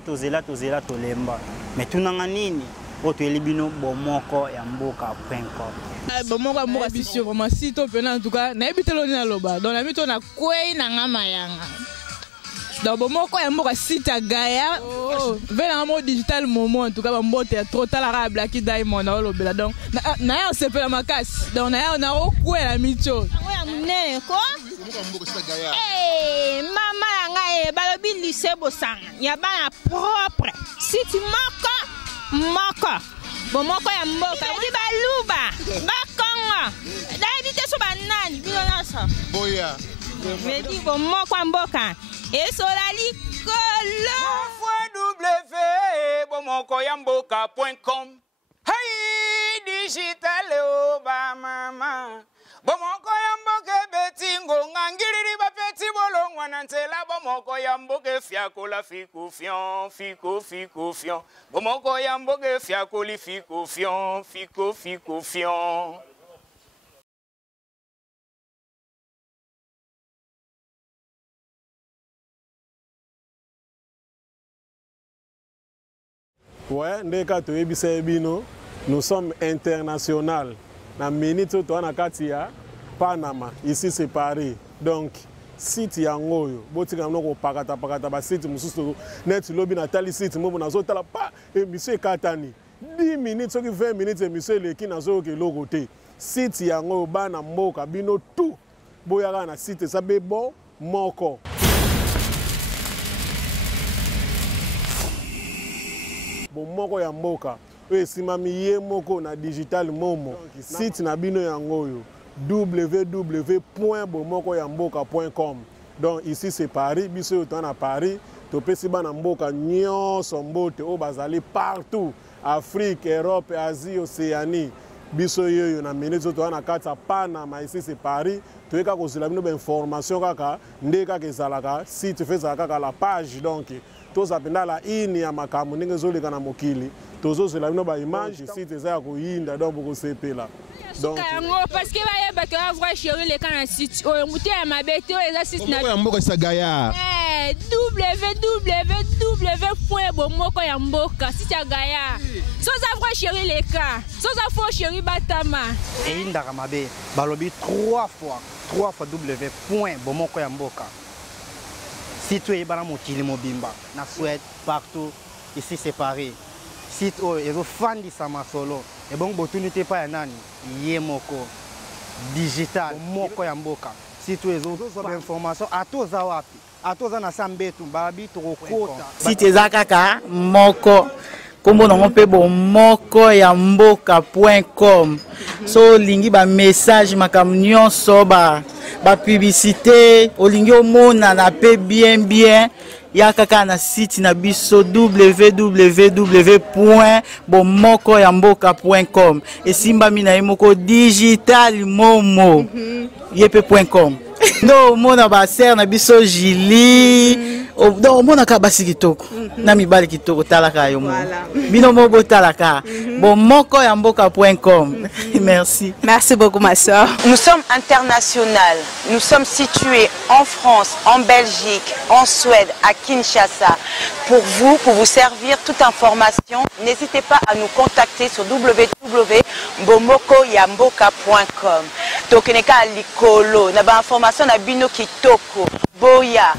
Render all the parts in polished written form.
tozela tolemba mais tunanga nini oto elibino bomoko ya mboka.com bomoko ya mboka si sûr vraiment si to pena en tout cas na ebitelo ni na loba donc na mito na kwei na ngama yanga donc bomoko ya mboka site Gaïa vena mo digital moment en tout cas mbote ya trop tala Black Diamond na lobela donc na ya sepela makasi donc na ya na okwela mito ya munene ko mama yanga balobi lycée Bosanga ya bana propre site moko bomoko ya mboka di baluba bakongo daibite so banani bino nasa boya medi bomoko ya mboka esola likolo www.bomokoyamboka.com hey digital ba mama bomoko ya mboka betingo ngangiriri bapeti bolongwa na nzela bomoko ya mboka fiakola fiku fion bomoko ya mboka fiakoli fiku fion Ouais, ndeka to ebisa ebino, nous sommes international. Na minute to na katia Panama, ici c'est Paris. Donc site yangoyo, botika mnoko pakata ba site mususu net lobby na tali site mo na zo tala pa émission katani. 10 minutes soki 20 minutes émission leki na zo ke lokote. Site yangoyo bana mboka bino tout. Boyaka na site ça be bon moko. Bomoko ya mboka esimami ye moko na digital momo site na bino yangoyo www.bomokoyamboka.com. Donc ici c'est Paris, biso yotan à Paris, to pesi bana mboka nyonso mbote o bazali partout, Afrique, Europe, Asie, Océanie. Biso yoyo na minute to na kata Panama, ici c'est Paris, to eka kozela bino ba information kaka ndeka kezalaka site feza kaka la page donc tozapenda la ini ya makambo ndenge ezoleka na mokili tozozela bino ba image site eza ya koyinda donc bokosepela donc parce que ba que avoir chéri les kana site o muté ya mabete o eza site na mboka sa Gaïa www.bomokoyamboka site ya Gaïa soza avoir chéri les cas soza fo chéri batama et indaka mabe balobi 3 fois www.bomokoyamboka. Site où il y a mokili mobimba na Suède partout ici c'est Paris site où ils ont fan di sama solo et bon opportunité pas nani yemoko digital moko ya mboka site où ils ont information à tous awapi à tous na sambetu babi to kota site za kaka moko kombo na mpe bomoko ya mboka.com so lingi ba message makam nyonso ba publicité olingi omona na pe bien ya kaka na site na biso www.bomokoyamboka.com esimbami na ye moko digital momo yepe.com no mona ba ser na biso Julie do mona ka basi kitoko na mibali kitoko talaka yo mo bino mo botalaka bomokoyamboka.com. Merci beaucoup ma soeur. Nous sommes international. Nous sommes situés en France, en Belgique, en Suède, à Kinshasa. Pour vous servir toute information, n'hésitez pas à nous contacter sur www.bomokoyamboka.com. Tokeneka likolo na ba information na bino kitoko boya.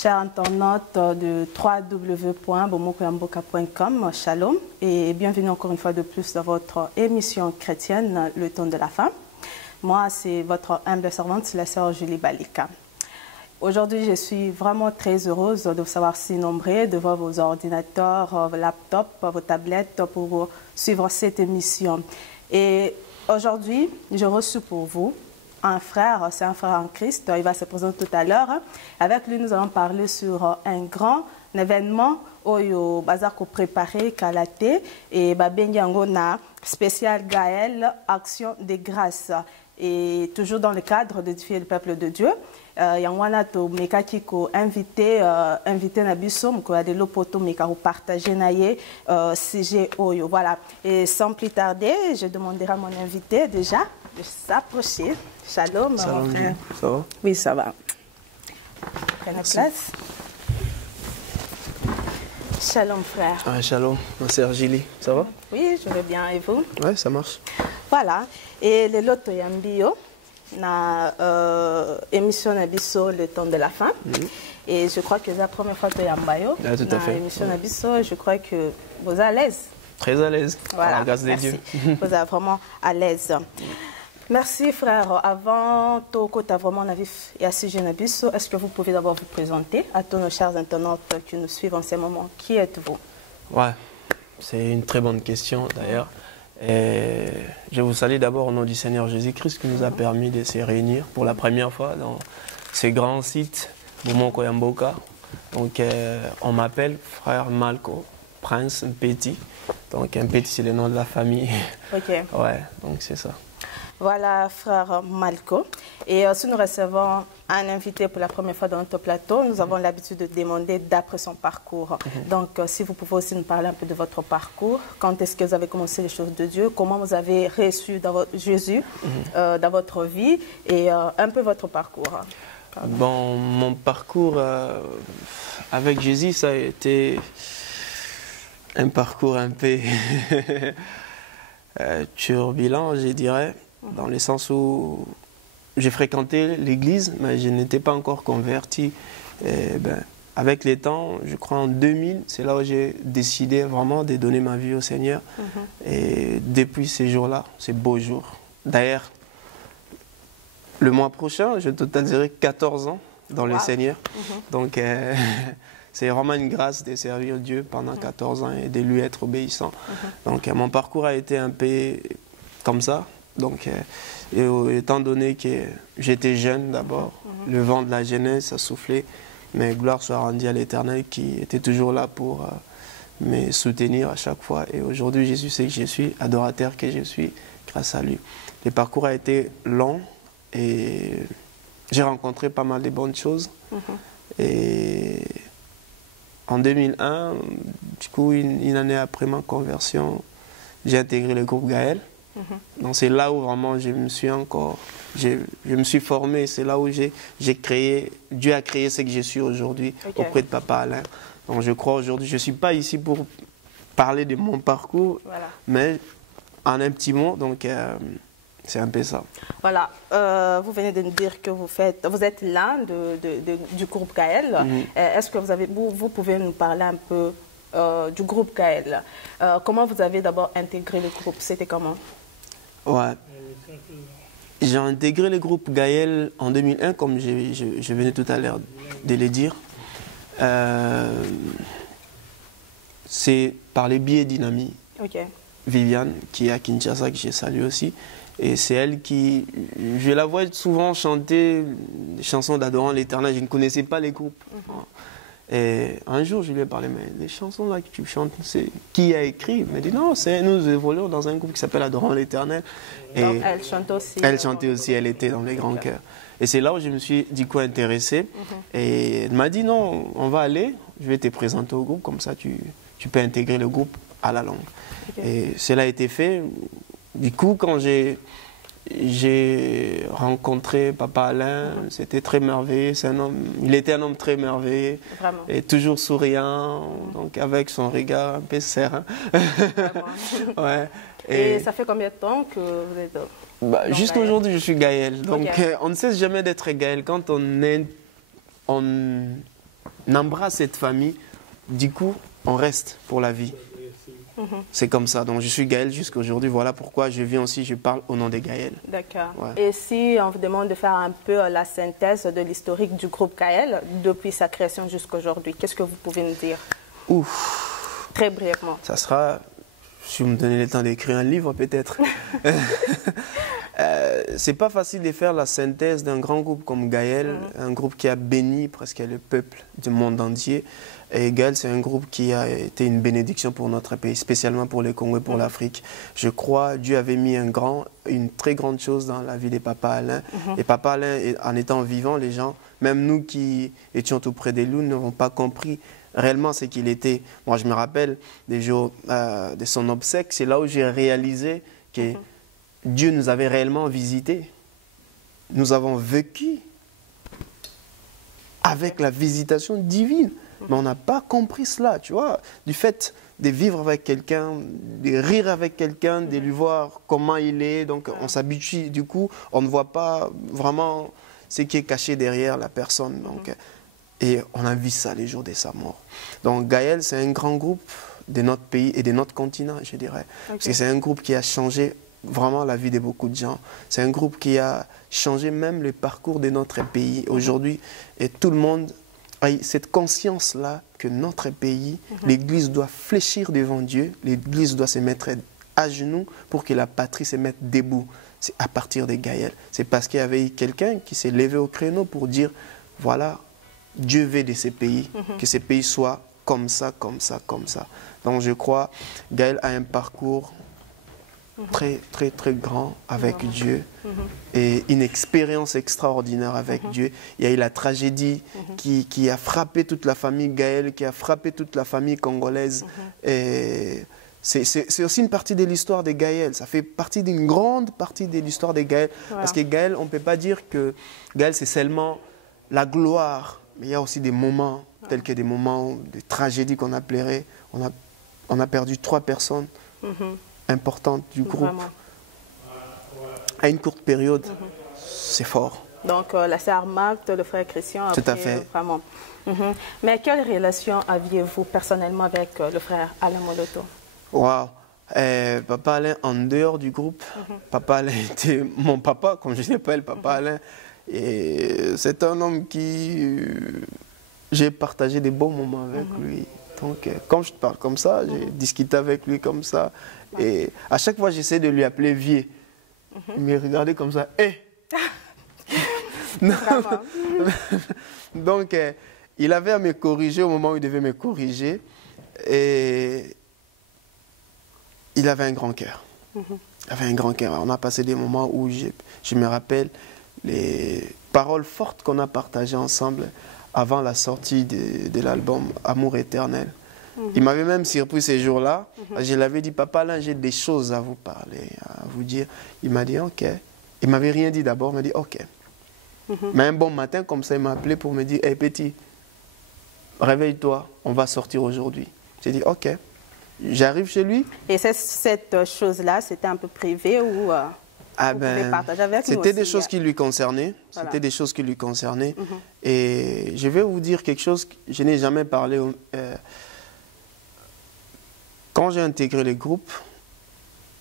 Chers internautes de www.bomokoyamboka.com, shalom et bienvenue encore une fois de plus dans votre émission chrétienne, Le Ton de la Femme. Moi, c'est votre humble servante, la sœur Julie Balika. Aujourd'hui, je suis vraiment très heureuse de vous savoir si nombreux devant vos ordinateurs, vos laptops, vos tablettes pour suivre cette émission. Et aujourd'hui, j'ai reçu pour vous un frère, c'est un frère en Christ, il va se présenter tout à l'heure. Avec lui, nous allons parler sur un grand événement au bazar ko préparé Kalaté et babengi yango na spécial Gaël, Action des Grâces. Et toujours dans le cadre d'édifier le peuple de Dieu, Yangwana to mekaki ko invité Nabiso, mko adelo poto meka partager naye CG Oyo. Voilà. Et sans plus tarder, je demanderai à mon invité déjà de s'approcher. Shalom, mon frère. Ça va? Oui, ça va. Prenez place. Shalom, frère. Ouais, shalom, ma sœur Gili. Ça va? Oui, je vais bien. Et vous? Ouais, ça marche. Voilà. Et le loto yambio na émission Nabiso le temps de la fin. Et je crois que c'est la première fois que yambayo. Ah, tout à fait. Émission Nabiso, je crois que vous êtes à l'aise. Très à l'aise. Voilà. À la grâce de Merci. Dieu. Vous êtes vraiment à l'aise. Merci frère. Avant Toko t'as vraiment navif et à sujet Nabiso, est-ce que vous pouvez d'abord vous présenter à tous nos chers internautes qui nous suivent en ce moment? Qui êtes-vous? Ouais, c'est une très bonne question d'ailleurs. Et je vous salue d'abord au nom du Seigneur Jésus-Christ qui nous a permis de se réunir pour la première fois dans ce grand site, Bomoko Yamboka. Donc on m'appelle frère Malco, Prince Mpeti. Donc Mpeti c'est le nom de la famille. Ok. Ouais, donc c'est ça. Voilà, frère Malco. Et si nous recevons un invité pour la première fois dans notre plateau, nous avons l'habitude de demander d'après son parcours. Donc, si vous pouvez aussi nous parler un peu de votre parcours, quand est-ce que vous avez commencé les choses de Dieu, comment vous avez reçu Jésus dans votre vie et un peu votre parcours. Bon, mon parcours avec Jésus, ça a été un parcours un peu turbulent, je dirais. Dans le sens où j'ai fréquenté l'église, mais je n'étais pas encore converti. Et avec le temps, je crois en 2000, c'est là où j'ai décidé vraiment de donner ma vie au Seigneur. Et depuis ces jours-là, ces beaux jours. D'ailleurs, le mois prochain, je totaliserai 14 ans dans le Seigneur. Donc, c'est vraiment une grâce de servir Dieu pendant 14 ans et de lui être obéissant. Donc, mon parcours a été un peu comme ça. Donc, étant donné que j'étais jeune d'abord, le vent de la jeunesse a soufflé, mais gloire soit rendue à l'Éternel qui était toujours là pour me soutenir à chaque fois. Et aujourd'hui, Jésus sait que je suis, adorateur que je suis, grâce à lui. Le parcours a été long et j'ai rencontré pas mal de bonnes choses. Et en 2001, du coup, une année après ma conversion, j'ai intégré le groupe Gaël. Donc c'est là où vraiment je me suis formé, c'est là où j'ai créé, Dieu a créé ce que je suis aujourd'hui auprès de Papa Alain. Donc je crois aujourd'hui, je ne suis pas ici pour parler de mon parcours, mais en un petit mot, donc c'est un peu ça. Voilà, vous venez de nous dire que vous êtes l'un du groupe Gaël. Est-ce que vous pouvez nous parler un peu du groupe Gaël? Comment vous avez d'abord intégré le groupe? C'était comment? Ouais. J'ai intégré le groupe Gaël en 2001, comme je venais tout à l'heure de le dire. C'est par les biais d'une amie, Viviane, qui est à Kinshasa, que j'ai salué aussi. Et c'est elle qui... Je la vois souvent chanter des chansons d'Adorant l'Éternel. Je ne connaissais pas les groupes. Et un jour, je lui ai parlé, mais les chansons là que tu chantes, c'est qui a écrit? Elle m'a dit, non, nous évoluons dans un groupe qui s'appelle Adorant l'Éternel. Donc elle chante aussi. Elle chantait aussi, elle était dans les grands chœurs. Et c'est là où je me suis du coup intéressé. Et elle m'a dit, non, on va aller, je vais te présenter au groupe, comme ça tu peux intégrer le groupe à la longue. Et cela a été fait. Du coup, quand j'ai rencontré Papa Alain, c'était très merveilleux. Il était un homme très merveilleux. Vraiment. Et toujours souriant, donc avec son regard un peu serein. Ouais. Et ça fait combien de temps que vous êtes jusqu'à aujourd'hui, je suis Gaël. Donc on ne cesse jamais d'être Gaël. Quand on embrasse cette famille, du coup, on reste pour la vie. C'est comme ça. Donc je suis Gaël jusqu'à aujourd'hui. Voilà pourquoi je viens aussi, je parle au nom de Gaël. D'accord. Ouais. Et si on vous demande de faire un peu la synthèse de l'historique du groupe Gaël depuis sa création jusqu'à aujourd'hui, qu'est-ce que vous pouvez nous dire? Ouf. Très brièvement. Ça sera, si vous me donnez le temps d'écrire un livre peut-être. c'est pas facile de faire la synthèse d'un grand groupe comme Gaël, un groupe qui a béni presque le peuple du monde entier. Et Gaël, c'est un groupe qui a été une bénédiction pour notre pays, spécialement pour le Congo et pour l'Afrique. Je crois que Dieu avait mis une très grande chose dans la vie de Papa Alain. Et Papa Alain, en étant vivant, les gens, même nous qui étions tout près de lui, n'avons pas compris réellement ce qu'il était. Moi, je me rappelle des jours de son obsèque, c'est là où j'ai réalisé que Dieu nous avait réellement visités. Nous avons vécu avec la visitation divine. Mais on n'a pas compris cela, tu vois. Du fait de vivre avec quelqu'un, de rire avec quelqu'un, de lui voir comment il est. Donc on s'habitue, du coup, on ne voit pas vraiment ce qui est caché derrière la personne. Donc, et on a vu ça les jours de sa mort. Donc Gaël, c'est un grand groupe de notre pays et de notre continent, je dirais. Parce que c'est un groupe qui a changé vraiment la vie de beaucoup de gens. C'est un groupe qui a changé même le parcours de notre pays aujourd'hui. Et tout le monde a cette conscience-là que notre pays, l'Église doit fléchir devant Dieu, l'Église doit se mettre à genoux pour que la patrie se mette debout. C'est à partir de Gaël. C'est parce qu'il y avait quelqu'un qui s'est levé au créneau pour dire, voilà, Dieu veut de ces pays, que ces pays soient comme ça, comme ça, comme ça. Donc je crois, Gaël a un parcours très, très, très grand avec Dieu et une expérience extraordinaire avec Dieu. Il y a eu la tragédie qui a frappé toute la famille Gaël, qui a frappé toute la famille congolaise. Et c'est aussi une partie de l'histoire de Gaël. Ça fait partie d'une grande partie de l'histoire de Gaël. Parce que Gaël, on ne peut pas dire que Gaël, c'est seulement la gloire. Mais il y a aussi des moments, tels que des moments de tragédie qu'on a pleuré. On a perdu 3 personnes importante du groupe à une courte période, c'est fort. Donc la sœur Marthe, le frère Christian, tout à fait. Vraiment. Mais quelle relation aviez-vous personnellement avec le frère Alain Moloto? Waouh, Papa Alain en dehors du groupe, Papa Alain était mon papa, comme je l'appelle, Papa Alain. Et c'est un homme qui j'ai partagé des bons moments avec lui. Donc, quand je te parle comme ça, j'ai discuté avec lui comme ça. Et à chaque fois, j'essaie de lui appeler vieux. Il me regardait comme ça. Donc, il avait à me corriger au moment où il devait me corriger. Et il avait un grand cœur. Il avait un grand cœur. On a passé des moments où je me rappelle les paroles fortes qu'on a partagées ensemble avant la sortie de l'album Amour éternel. Il m'avait même surpris ces jours-là. Je l'avais dit, Papa, là, j'ai des choses à vous parler, à vous dire. Il m'a dit, OK. Il ne m'avait rien dit d'abord, il m'a dit, OK. Mais un bon matin, comme ça, il m'a appelé pour me dire, hey, petit, réveille-toi, on va sortir aujourd'hui. J'ai dit, OK. J'arrive chez lui. Et cette chose-là, c'était un peu privé ou... C'était des choses qui lui concernaient. Voilà. C'était des choses qui lui concernaient. Et je vais vous dire quelque chose que je n'ai jamais parlé. Quand j'ai intégré le groupe,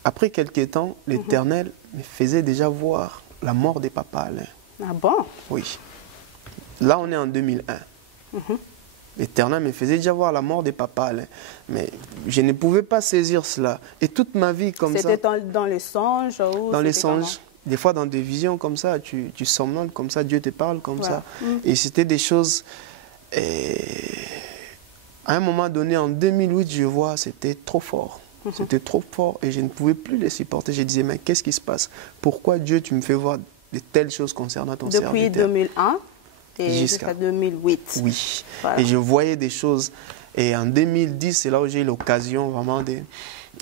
après quelques temps, l'Éternel me faisait déjà voir la mort de Papa Alain. Ah bon? Oui. Là, on est en 2001. L'Éternel me faisait déjà voir la mort de Papa Alain. Mais je ne pouvais pas saisir cela. Et toute ma vie comme ça... C'était dans les songes ou dans les songes. Des fois, dans des visions comme ça, tu somnoles comme ça, Dieu te parle comme ça. Et c'était des choses... À un moment donné, en 2008, je vois, c'était trop fort. C'était trop fort et je ne pouvais plus les supporter. Je disais, mais qu'est-ce qui se passe? Pourquoi Dieu, tu me fais voir de telles choses concernant ton serviteur? Depuis 2001 et jusqu'à 2008. Oui. Voilà. Et je voyais des choses. Et en 2010, c'est là où j'ai eu l'occasion vraiment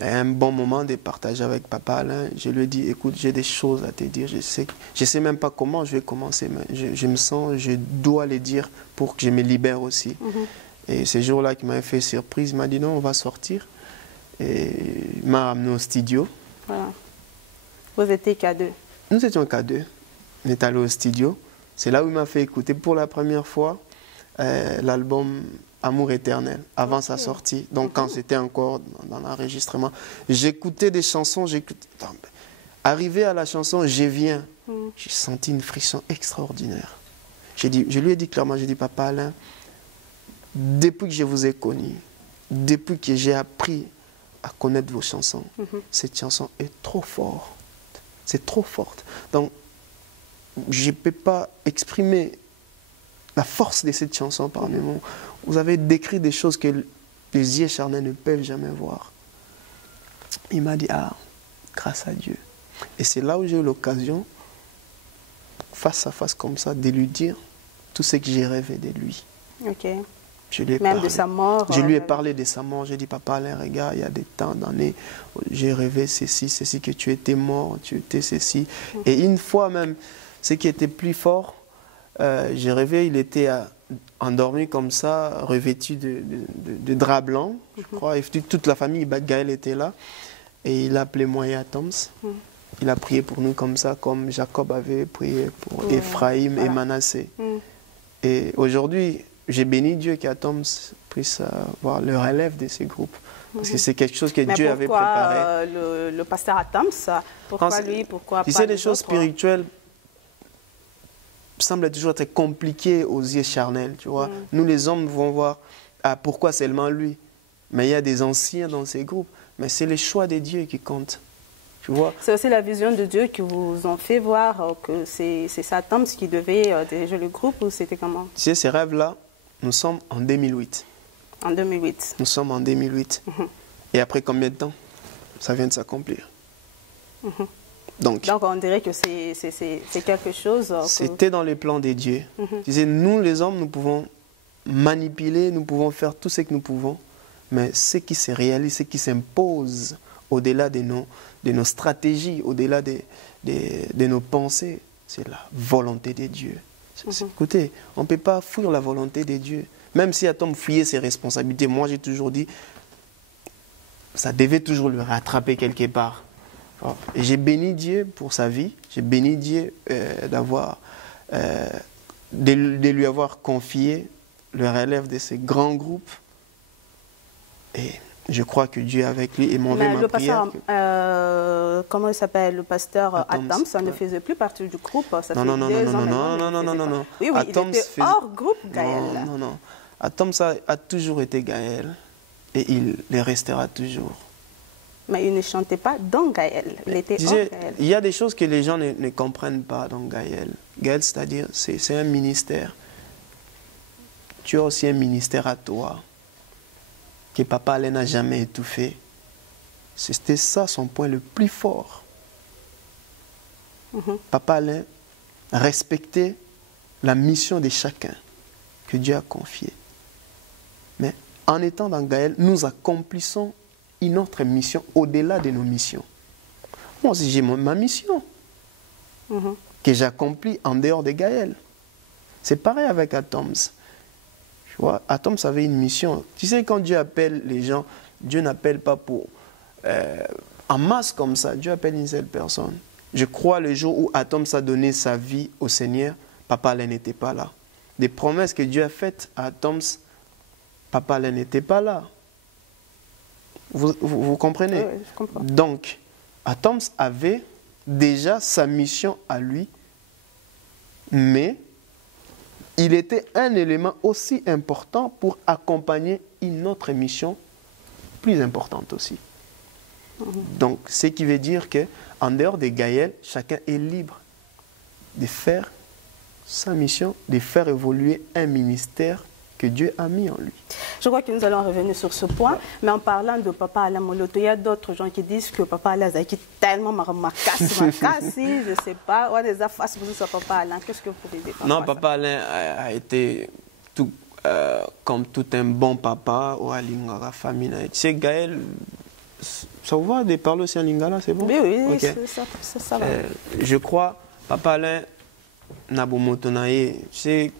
un bon moment de partager avec Papa Alain. Je lui ai dit, écoute, j'ai des choses à te dire. Je sais même pas comment je vais commencer, mais je me sens, je dois les dire pour que je me libère aussi. Et ce jour-là, qui m'avait fait surprise, il m'a dit, non, on va sortir. Et il m'a amené au studio. Voilà. Vous étiez K2? Nous étions K2. On est allé au studio. C'est là où il m'a fait écouter pour la première fois l'album Amour éternel, avant sa sortie. Donc quand c'était encore dans l'enregistrement. J'écoutais des chansons. Arrivé à la chanson « Je viens », j'ai senti une frisson extraordinaire. Je lui ai dit clairement, j'ai dit, Papa Alain, depuis que je vous ai connu, depuis que j'ai appris à connaître vos chansons, cette chanson est trop forte. c'est trop forte. Donc, je ne peux pas exprimer la force de cette chanson par mes mots. Vous avez décrit des choses que les yeux charnels ne peuvent jamais voir. Il m'a dit, ah, grâce à Dieu. Et c'est là où j'ai eu l'occasion, face à face comme ça, de lui dire tout ce que j'ai rêvé de lui. Ok. Je lui ai Même parlé. de sa mort. Je lui ai parlé de sa mort. J'ai dit, papa, Alain, regarde, il y a des temps d'années, j'ai rêvé ceci, que tu étais mort, tu étais ceci. Et une fois même, ce qui était plus fort, j'ai rêvé, il était endormi comme ça, revêtu de drap blanc, je crois. Et toute la famille, Gaël était là. Et il a appelé moi et Atoms. Il a prié pour nous comme ça, comme Jacob avait prié pour Ephraïm et Manassé. Et aujourd'hui, j'ai béni Dieu qu'Atoms puisse avoir le relève de ces groupes. Parce que c'est quelque chose que Dieu avait préparé. Le pasteur Atoms, pourquoi lui, pourquoi pas tu sais, les choses autres? spirituelles semblent toujours être compliquées aux yeux charnels. Tu vois. Nous, les hommes, vont voir pourquoi seulement lui. Mais il y a des anciens dans ces groupes. Mais c'est les choix de Dieu qui comptent. Tu vois. C'est aussi la vision de Dieu qui vous ont fait voir que c'est Atoms qui devait diriger le groupe, ou c'était comment? Tu sais, ces rêves-là, nous sommes en 2008. En 2008. Nous sommes en 2008. Et après combien de temps ça vient de s'accomplir? Donc on dirait que c'est quelque chose... C'était dans les plans des dieux. Tu sais, nous, les hommes, nous pouvons manipuler, nous pouvons faire tout ce que nous pouvons, mais ce qui se réalise, ce qui s'impose au-delà de nos stratégies, au-delà de nos pensées, c'est la volonté de Dieu. Écoutez, on ne peut pas fuir la volonté de Dieu. Même si Atom fuyait ses responsabilités, moi j'ai toujours dit, ça devait toujours le rattraper quelque part. Et j'ai béni Dieu pour sa vie, j'ai béni Dieu de lui avoir confié le relève de ces grands groupes. Et je crois que Dieu est avec lui et m'envoie ma prière. Comment il s'appelle? Le pasteur Atoms, ça ne faisait plus partie du groupe. Ça fait 2 ans non. Oui, il était hors groupe, Gaël. Non. Atoms a toujours été Gaël et il le restera toujours. Mais il ne chantait pas dans Gaël. Il était hors Gaël. Il y a des choses que les gens ne comprennent pas dans Gaël. Gaël, c'est-à-dire, c'est un ministère. Tu as aussi un ministère à toi que Papa Alain n'a jamais étouffé. C'était ça son point le plus fort. Papa Alain respectait la mission de chacun que Dieu a confiée. Mais en étant dans Gaël, nous accomplissons une autre mission au-delà de nos missions. Moi aussi, j'ai ma mission que j'accomplis en dehors de Gaël. C'est pareil avec Atoms. Tu vois, Atoms avait une mission. Tu sais, quand Dieu appelle les gens, Dieu n'appelle pas pour en masse comme ça. Dieu appelle une seule personne. Je crois le jour où Atoms a donné sa vie au Seigneur, Papa Alain n'était pas là. Des promesses que Dieu a faites à Atoms, Papa Alain n'était pas là. Vous comprenez? Oui, je comprends. Donc, Atoms avait déjà sa mission à lui, mais il était un élément aussi important pour accompagner une autre mission plus importante aussi. Donc, ce qui veut dire qu'en dehors de Gaël, chacun est libre de faire sa mission, de faire évoluer un ministère que Dieu a mis en lui. Je crois que nous allons revenir sur ce point, mais en parlant de Papa Alain Moloto, il y a d'autres gens qui disent que Papa Alain Zaki tellement marcasse, je ne sais pas, ou des affaires sur Papa Alain. Qu'est-ce que vous pouvez dire? Non, Papa Alain a été tout, comme tout un bon papa ou à Lingala famille. Tu sais, Gaël, ça vous va de parler aussi en Lingala, c'est bon? Oui, okay. ça va. Je crois, Papa Alain n'a pas motonaï, tu sais,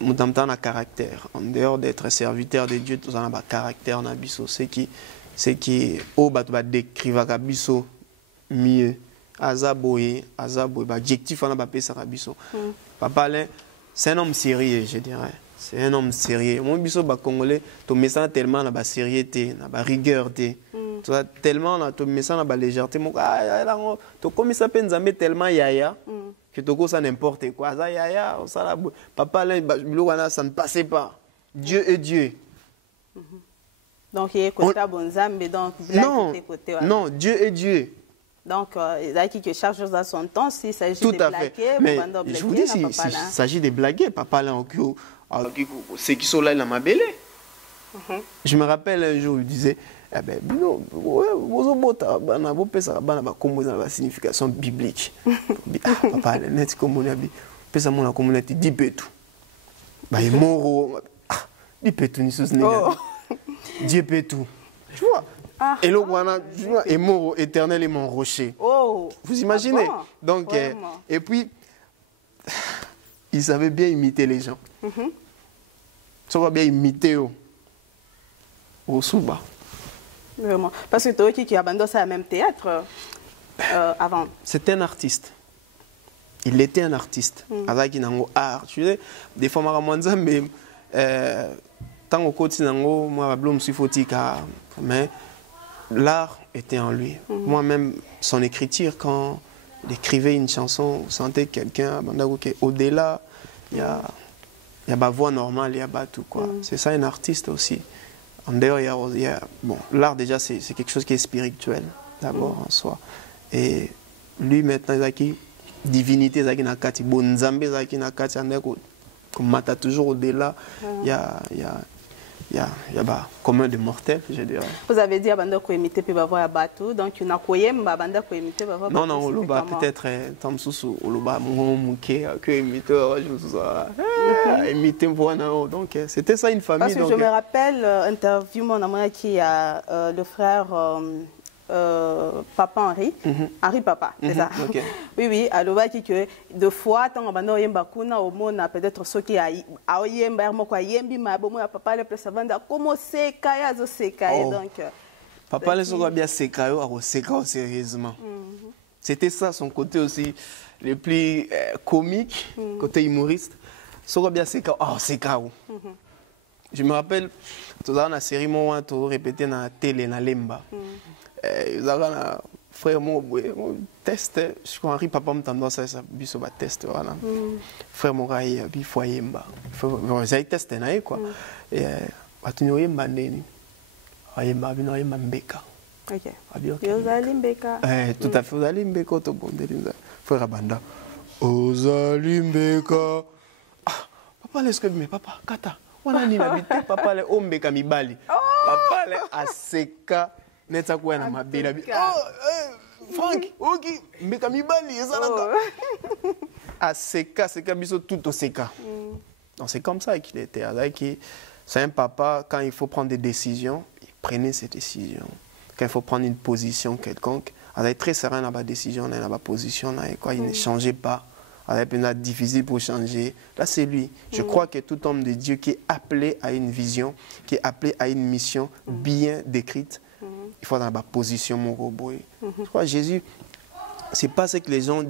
nous avons un caractère. En dehors d'être serviteur de Dieu, nous avons un caractère en abisso. C'est qui, au bat décrire abisso mieux. Azaboye, adjectif en abappé ça abisso. Papa Alain, c'est un homme sérieux, je dirais. C'est un homme sérieux. Mon bisso ba congolais, tu mets ça tellement na ba sérieuxté, na ba rigueur tellement na tu mets ça na ba légèreté. Mon tu comme ça penzambe tellement yaya. Que tu ça n'importe quoi. Ça, yaya, ça, Papa Alain, ça ne passait pas. Dieu est Dieu. Donc, il y a côté Bonzambe, donc non, Dieu est Dieu. Donc, il y a qui charge dans son temps, s'il s'agit de blaguer, mais je vous dis, s'il s'agit de blaguer, papa là, c'est qui sont là, il a ma belle. Je me rappelle un jour, il disait, eh ben, la signification biblique. Papa, net comme on a dit, pesa mon communauté dit tout. Bah, il mort, dit tout, ni sous Dieu peut tout. Tu vois? Et le Rwanda est mort éternellement rocher. Oh, vous imaginez? Donc, et puis, il savait bien imiter les gens. Ça va bien imiter au Souba. Vraiment. Parce que toi qui abandonne ça à même théâtre avant. C'était un artiste. Il était un artiste. Avec un art. Tu sais, des fois, mais tant au quotidien, moi, je suis fotika, mais l'art était en lui. Moi-même, son écriture, quand il écrivait une chanson, vous sentez quelqu'un, au-delà, il y a ma voix normale, il y a tout. C'est ça un artiste aussi. En dehors, il y a bon, l'art déjà, c'est quelque chose qui est spirituel, d'abord en soi. Et lui, maintenant, il a qui divinité, il a qui bon Zambé, il a qui comme mata toujours au-delà, il y a commun de mortels, je dirais. Vous avez dit abanda ko imiter pe bavo ya bateau, donc il y a koyemba abanda ko imiter bavo. Non non, oloba peut-être tamsusu oloba muke que imiteur je me imiter voilà donc c'était ça une famille. Parce que donc, je me rappelle interview mon ami qui a le frère Papa Henri, Henri Papa, c'est ça. Okay. Oui, oui, alors que deux fois, tant qu'on yemba kuna au monde peut-être ceux qui a yemba mo quoi yembi ma bon moi papa le plus avant comment c'est kaya zo c'est kaya donc. Papa le so bien c'est kaya à c'est sérieusement. C'était ça son côté aussi le plus comique, côté humoriste. So bien c'est kaya c'est kaya. Je me rappelle tout dans la série moi on répété dans la télé na lemba. Ils avaient un frère mon test je crois Henri papa me tendance ça biso ba test voilà frère mon rai bi foyer mba ils avaient testé na quoi et atuni yemba neni ayemba bino yemba mbeka. OK Ozali mbeka tout à fait Ozali mbeka to bondelinza frère banda Ozali mbeka papa laisse que mais papa kata wana ni habité papa le ombeka mibali papa le aseka neta kuwa na mabila Franck ok mbeka mibali ezalaka aseka biso tout oseka. Donc c'est comme ça qu'il était c'est un papa quand il faut prendre des décisions il prenait ses décisions quand il faut prendre une position quelconque il est très serein dans la décision dans la position quoi il ne changeait pas. C'est difficile pour changer. Là, c'est lui. Je crois que tout homme de Dieu qui est appelé à une vision, qui est appelé à une mission bien décrite, il faut dans la position, mon robot. Je crois que Jésus, ce n'est pas ce que les gens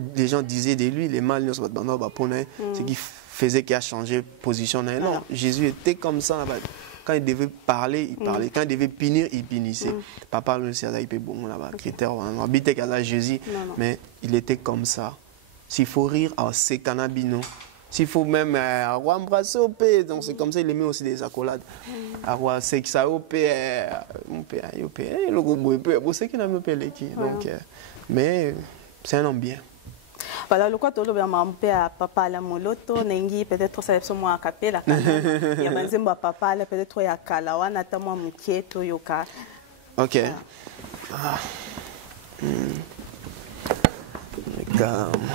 disaient de lui, les mal, ce qui faisait qu'il a changé de position. Non, Jésus était comme ça. Quand il devait parler, il parlait. Quand il devait punir, il punissait. Papa, le il peut bon là-bas, critère, on habitait qu'à Jésus, mais il était comme ça. S'il faut rire, c'est cannabino. S'il faut même embrasser au pays, donc c'est comme ça, il aimait aussi des accolades. C'est que ça au pays, le groupe, c'est qu'il n'a pas payé qui. Donc, mais c'est un homme bien. Voilà, le quoi tu as dit à papa la moloto, nengi peut-être ça c'est moi à capella. Il y a manzemba papa là peut-être il y a kalawa natama mukieto yoka. OK. Calme.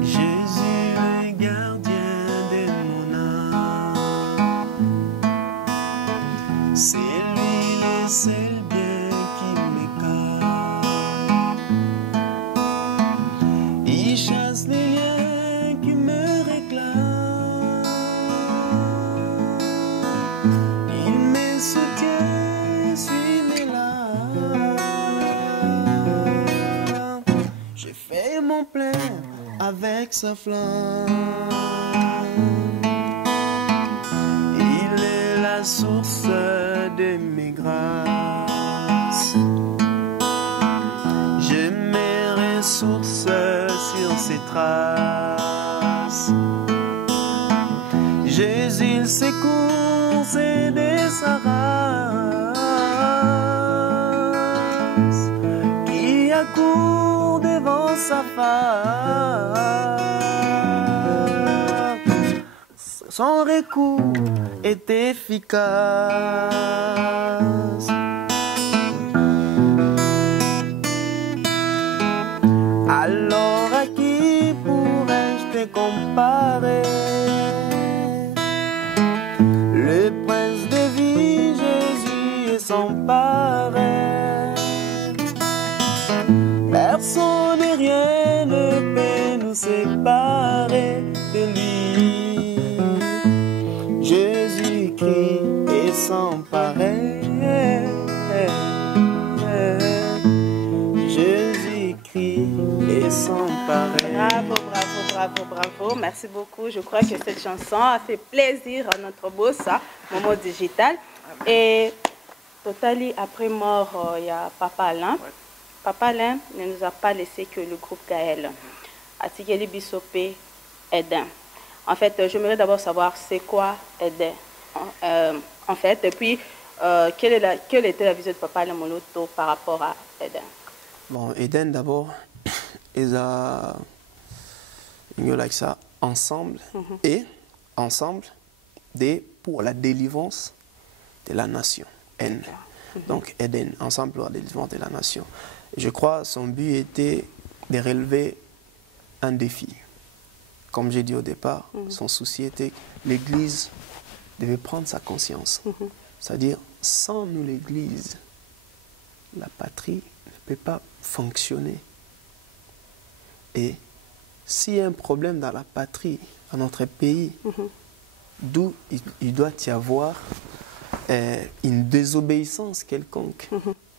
Jésus le gardien de mon âme, c'est lui le seul bien qui me calme. Il chasse les liens qui me réclament. Plein avec sa flamme, il est la source de mes grâces. Je me ressource sur ses traces. Jésus secourt céder sa race, qui accourt devant sa face. Son recours est efficace. Alors à qui pourrais-je te comparer? Le prince de vie, Jésus est son pareil. Personne et rien ne peut nous séparer de lui. Jésus-Christ est son pareil. Et sans pareil. Bravo, bravo, bravo, bravo. Merci beaucoup. Je crois que cette chanson a fait plaisir à notre boss, Momo Digital. Et Totali, après mort, il y a Papa Alain. Papa Alain ne nous a pas laissé que le groupe Gaël. Atikeli Bissopé, Eden. En fait, j'aimerais d'abord savoir c'est quoi Eden. En fait, et puis, quelle était la vision de Papa Alain Moloto par rapport à Eden? Bon, Eden d'abord, ils ont like ça ensemble et ensemble pour la délivrance de la nation. N. Donc Eden, ensemble pour la délivrance de la nation. Je crois son but était de relever un défi. Comme j'ai dit au départ, son souci était que l'Église devait prendre sa conscience. C'est-à-dire, sans nous l'Église, la patrie ne peut pas fonctionner. Et s'il y a un problème dans la patrie, dans notre pays, d'où il doit y avoir une désobéissance quelconque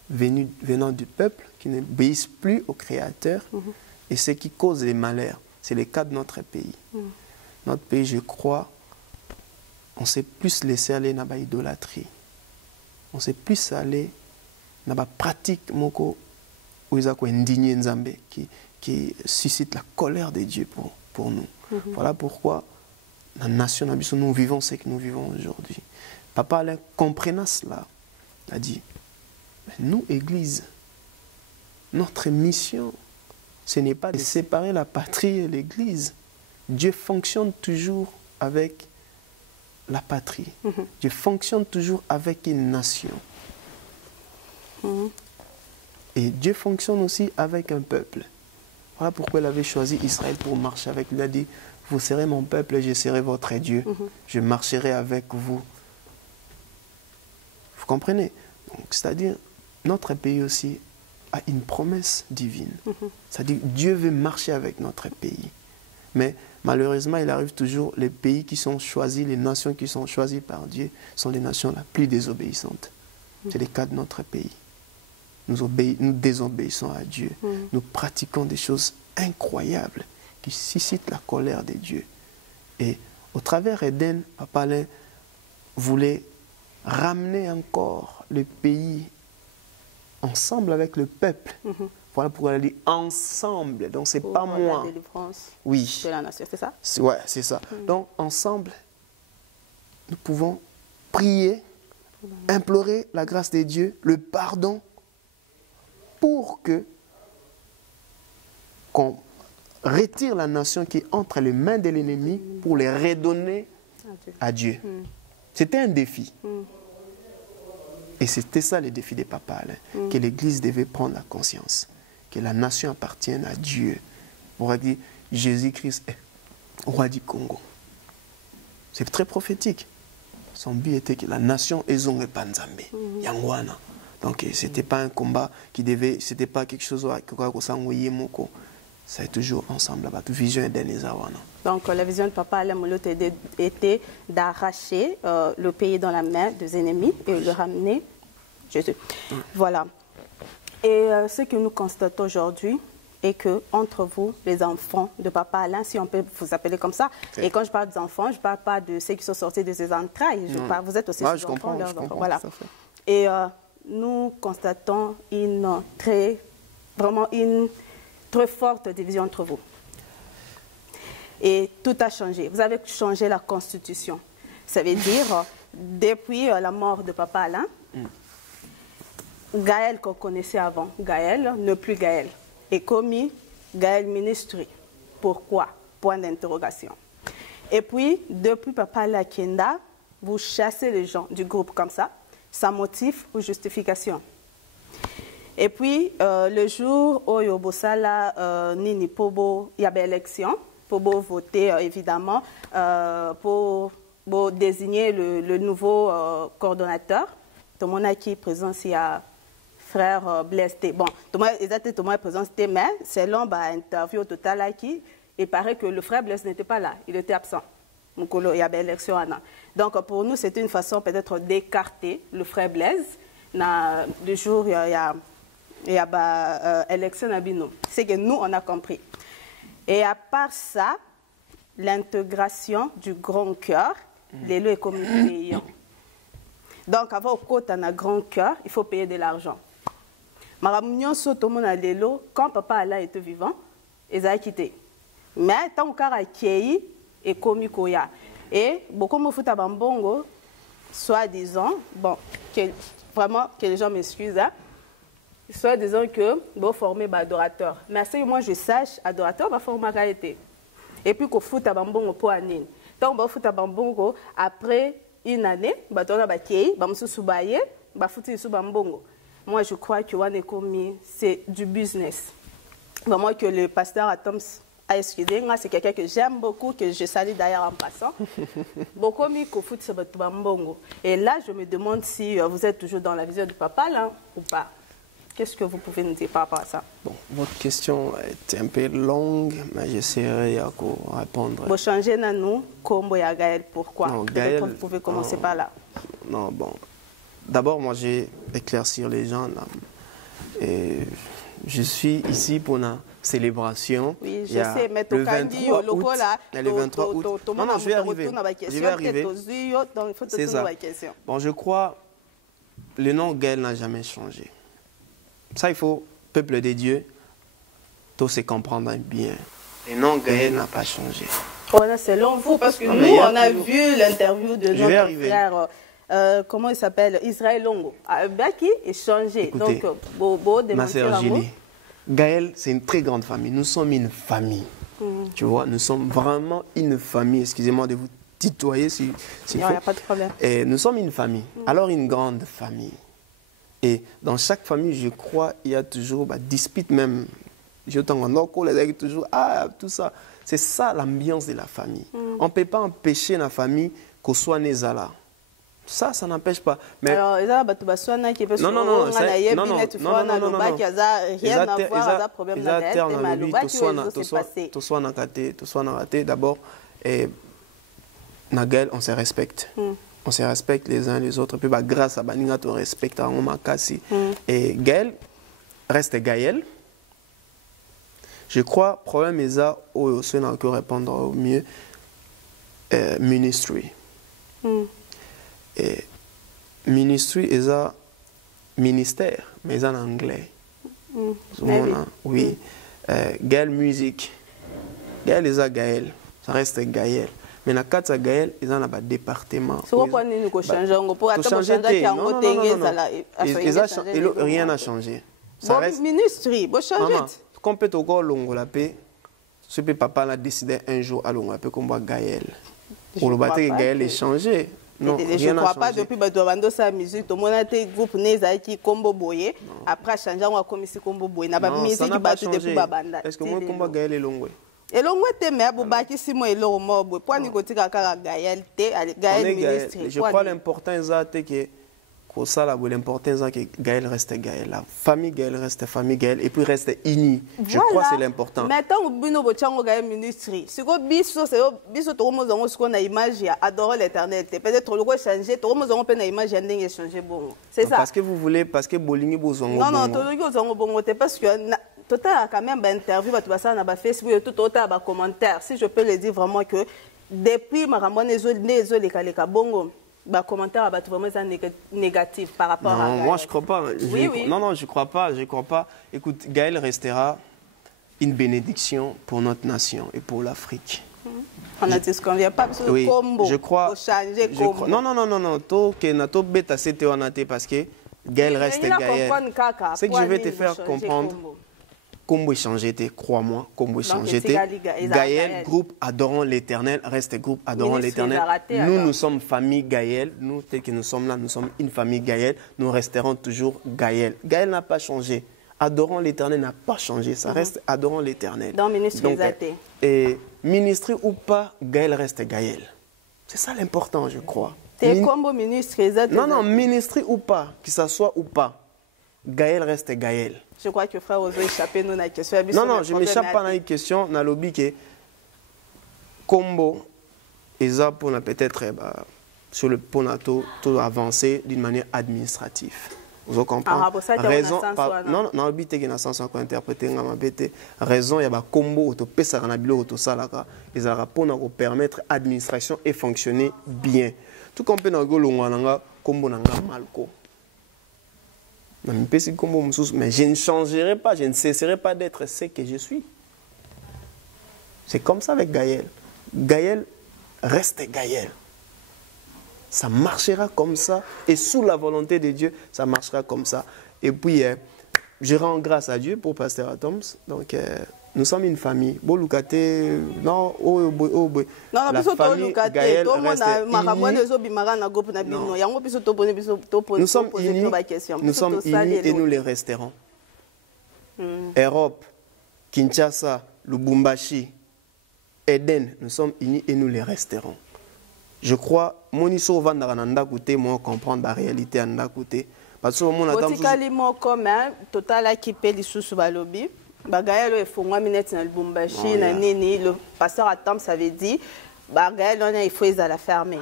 venant du peuple qui n'obéissent plus au Créateur, et ce qui cause les malheurs. C'est le cas de notre pays. Notre pays, je crois, on s'est plus laissé aller dans l'idolâtrie. On s'est plus allé dans la pratique qui suscite la colère de Dieu pour nous. Voilà pourquoi la nation, nous vivons ce que nous vivons aujourd'hui. Papa Alain, comprenant cela, a dit, nous, Église, notre mission, ce n'est pas de séparer la patrie et l'Église. Dieu fonctionne toujours avec la patrie. Dieu fonctionne toujours avec une nation. Et Dieu fonctionne aussi avec un peuple. Voilà pourquoi il avait choisi Israël pour marcher avec lui. Il a dit, vous serez mon peuple et je serai votre Dieu. Je marcherai avec vous. Vous comprenez? C'est-à-dire, notre pays aussi a une promesse divine. C'est-à-dire, Dieu veut marcher avec notre pays. Mais malheureusement, il arrive toujours, les pays qui sont choisis, les nations qui sont choisies par Dieu, sont les nations les plus désobéissantes. C'est le cas de notre pays. Nous désobéissons à Dieu. Nous pratiquons des choses incroyables qui suscitent la colère de Dieu. Et au travers d'Éden, Papa Alain voulait ramener encore le pays ensemble avec le peuple. Voilà pourquoi elle a dit ensemble. Donc, ce n'est pas moi. La délivrance oui. de la nation, c'est ça? Ouais, c'est ça. Donc, ensemble, nous pouvons prier, implorer la grâce de Dieu, le pardon, pour qu'on retire la nation qui est entre les mains de l'ennemi pour les redonner à Dieu. C'était un défi. Et c'était ça le défi des Papa Alain, que l'Église devait prendre la conscience, que la nation appartienne à Dieu. On va dire, Jésus-Christ est roi du Congo. C'est très prophétique. Son but était que la nation est zongue panzambe, Yangwana. Donc, ce n'était pas un combat qui devait, ce n'était pas quelque chose qui ça est toujours ensemble là-bas. Vision et Denezawana. Donc, la vision de Papa Alain Moloto était d'arracher le pays dans la main des ennemis et le ramener Jésus. Voilà. Et ce que nous constatons aujourd'hui est que entre vous, les enfants de Papa Alain, si on peut vous appeler comme ça, et quand je parle des enfants, je ne parle pas de ceux qui sont sortis de ses entrailles. Vous êtes aussi ses enfants, leurs enfants. Voilà. Et nous constatons vraiment une très forte division entre vous. Et tout a changé. Vous avez changé la Constitution. Ça veut dire depuis la mort de Papa Alain, Gaël qu'on connaissait avant, Gaël, ne plus Gaël, est commis Gaël Ministry. Pourquoi? Point d'interrogation. Et puis, depuis Papa Alain Kenda, vous chassez les gens du groupe comme ça, sans motif ou justification. Et puis, le jour où il y a Nini Pobo, il y avait élection, Pobo voter évidemment pour désigner le nouveau coordonnateur. Tout le monde a qui présent, il y a frère Blaise. Bon, tout le monde est présent, mais selon l'interview totale, il paraît que le frère Blaise n'était pas là, il était absent. Il y avait élection. Donc, pour nous, c'était une façon peut-être d'écarter le frère Blaise. Le jour, il y a élection à Bino. C'est que nous, on a compris. Et à part ça, l'intégration du grand cœur, les lois est comme payant. Donc, avant au côté d'un grand cœur, il faut payer de l'argent. Quand Papa Alain était vivant, ils ont quitté. Mais tant qu'on a accueilli, et commis Koya. Et beaucoup de foot à Bambongo, soi-disant, bon, vraiment, que les gens m'excusent, hein, soit disant que vous formez des adorateurs. Mais à ce que moi je sache, adorateur va former été. Et puis qu'on fout à Bambongo pour année. Donc on fout à Bambongo après une année, on va kei, on va soubayer, on va foutre sur Bambongo. Moi je crois que c'est du business. Vraiment que le pasteur Atoms a excusé, c'est quelqu'un que j'aime beaucoup, que je salue d'ailleurs en passant. Beaucoup mis qu'on fout sur Bambongo. Et là je me demande si vous êtes toujours dans la vision du papa là ou pas. Qu'est-ce que vous pouvez nous dire par rapport à ça? Bon, votre question est un peu longue, mais j'essaierai de répondre. Vous changez nous, Kombo et Gaël, pourquoi? Peut-être que vous pouvez commencer par là. Non, bon. D'abord, moi, j'ai éclairci les gens. Là. Et je suis ici pour une célébration. Oui, je sais, mais le 23 août. Le 23 août. Non, non, je vais arriver. Je vais arriver. C'est ça. Bon, je crois le nom Gaël n'a jamais changé. Ça, il faut, peuple de Dieu, tout se comprendre bien. Le nom Gaël n'a pas changé. Voilà, selon vous, parce que nous, on a vu l'interview de notre frère, comment il s'appelle, Israël Longo, qui est changé. Écoutez, donc, ma sœur Julie, Gaël, c'est une très grande famille. Nous sommes une famille. Tu vois, nous sommes vraiment une famille. Excusez-moi de vous tutoyer si non, il n'y a pas de problème. Et nous sommes une famille. Alors, une grande famille. Et dans chaque famille, je crois, il y a toujours des disputes même. Je t'en toujours, tout ça. C'est ça l'ambiance de la famille. On ne peut pas empêcher la famille qu'on soit né là. Ça n'empêche pas. Mais... Alors, il y a des personnes qui peuvent se dire que non, d'abord, Nagel, on se respecte. On se respecte les uns les autres. Puis grâce à Baninga, on respecte à Omakasi. Et Gaël reste Gaël. Je crois que le problème est là où on peut répondre au mieux. Ministry. Et ministry est un ministère, mais en anglais. Oui. Gaël musique. Gaël est Gaël. Ça reste Gaël. Mais dans le cas de Gaël, ils ont un département. C'est pourquoi nous changer. Rien n'a changé. Ça reste ministry, vous changez. Comme peut encore l'ongolapé, ce que papa a décidé un jour à l'ongolapé comme Gaël. Pour le battre, Gaël est changé. Non, je ne crois pas depuis que sa musique, tout le monde a été groupe qui combo boye. Après, changer, on a commis ce combo boye. Non, ça n'a pas changé. Est-ce que moi, combat Gaël est long? Et l'on était mais Aboubaki si moi et l'on mort point négotier à Gaël ministre. Je crois l'important est que ça là l'important est que Gaël reste Gaël, la famille Gaël reste famille Gaël et puis reste unie. Je crois que c'est l'important. Maintenant bino bochango Gaël ministre. Ce que biso c'est biso to mo zongo ce qu'on a image à adorer l'éternel. Peut-être le quoi changer, to mo zongo pe na image ndenge changer bon. C'est ça. Parce que vous voulez parce que bolingi bozongo. Non, to zongo zongo bon parce que Tota quand même interview na Facebook tout autant ba commentaire si je peux le dire vraiment que depuis ma ramone les kaleka bongo ba commentaire ba vraiment négatif par rapport à Gaël. Moi je crois pas. Oui. Non, je crois pas. Écoute, Gaël restera une bénédiction pour notre nation et pour l'Afrique. On a dit ce qu'on vient pas sur oui, le combo. je crois. Non. To beta c'était on a été parce que Gaël reste Gaël. C'est que je vais te faire comprendre. Combo changé, crois-moi, combo changé. Gaël, groupe adorant l'Éternel, reste groupe adorant l'Éternel. Nous sommes famille Gaël. Nous, tel que nous sommes là, nous sommes une famille Gaël. Nous resterons toujours Gaël. Gaël n'a pas changé. Adorant l'Éternel n'a pas changé. Ça reste adorant l'Éternel. Donc, ministre et ministre ou pas, Gaël reste Gaël. C'est ça l'important, je crois. T'es combo ministre Non, ministre ou pas, que ça soit ou pas, Gaël reste Gaël. Je crois que frère Ozo échappé nous la question. Non, je ne m'échappe pas dans une question. Dans le lobby que combo et ça pour peut-être sur le point tout avancer d'une manière administrative. Vous comprenez? Raison non, le but est que dans sens qu'on interpréter raison il y a combo auto pesa na bilo auto salaka ils a pour permettre administration et fonctionner bien. Tout comme peut na golongwana combo na malko. Mais je ne changerai pas, je ne cesserai pas d'être ce que je suis. C'est comme ça avec Gaël. Gaël reste Gaël. Ça marchera comme ça. Et sous la volonté de Dieu, ça marchera comme ça. Et puis, je rends grâce à Dieu pour Pasteur Atoms. Donc, nous sommes une famille. La famille Gaël reste Nous sommes unis et nous les resterons. Europe, Kinshasa, Lubumbashi, Eden, nous sommes unis et nous les resterons. Je crois, Moniso Vandarananda côté, moi comprendre la réalité à côté. Parce que mon attente. Total qui paie les sous balobi. Gaël est fongwa minette na Lubumbashi na nini le pasteur Atam ça veut dire Gaël on il faut la fermer.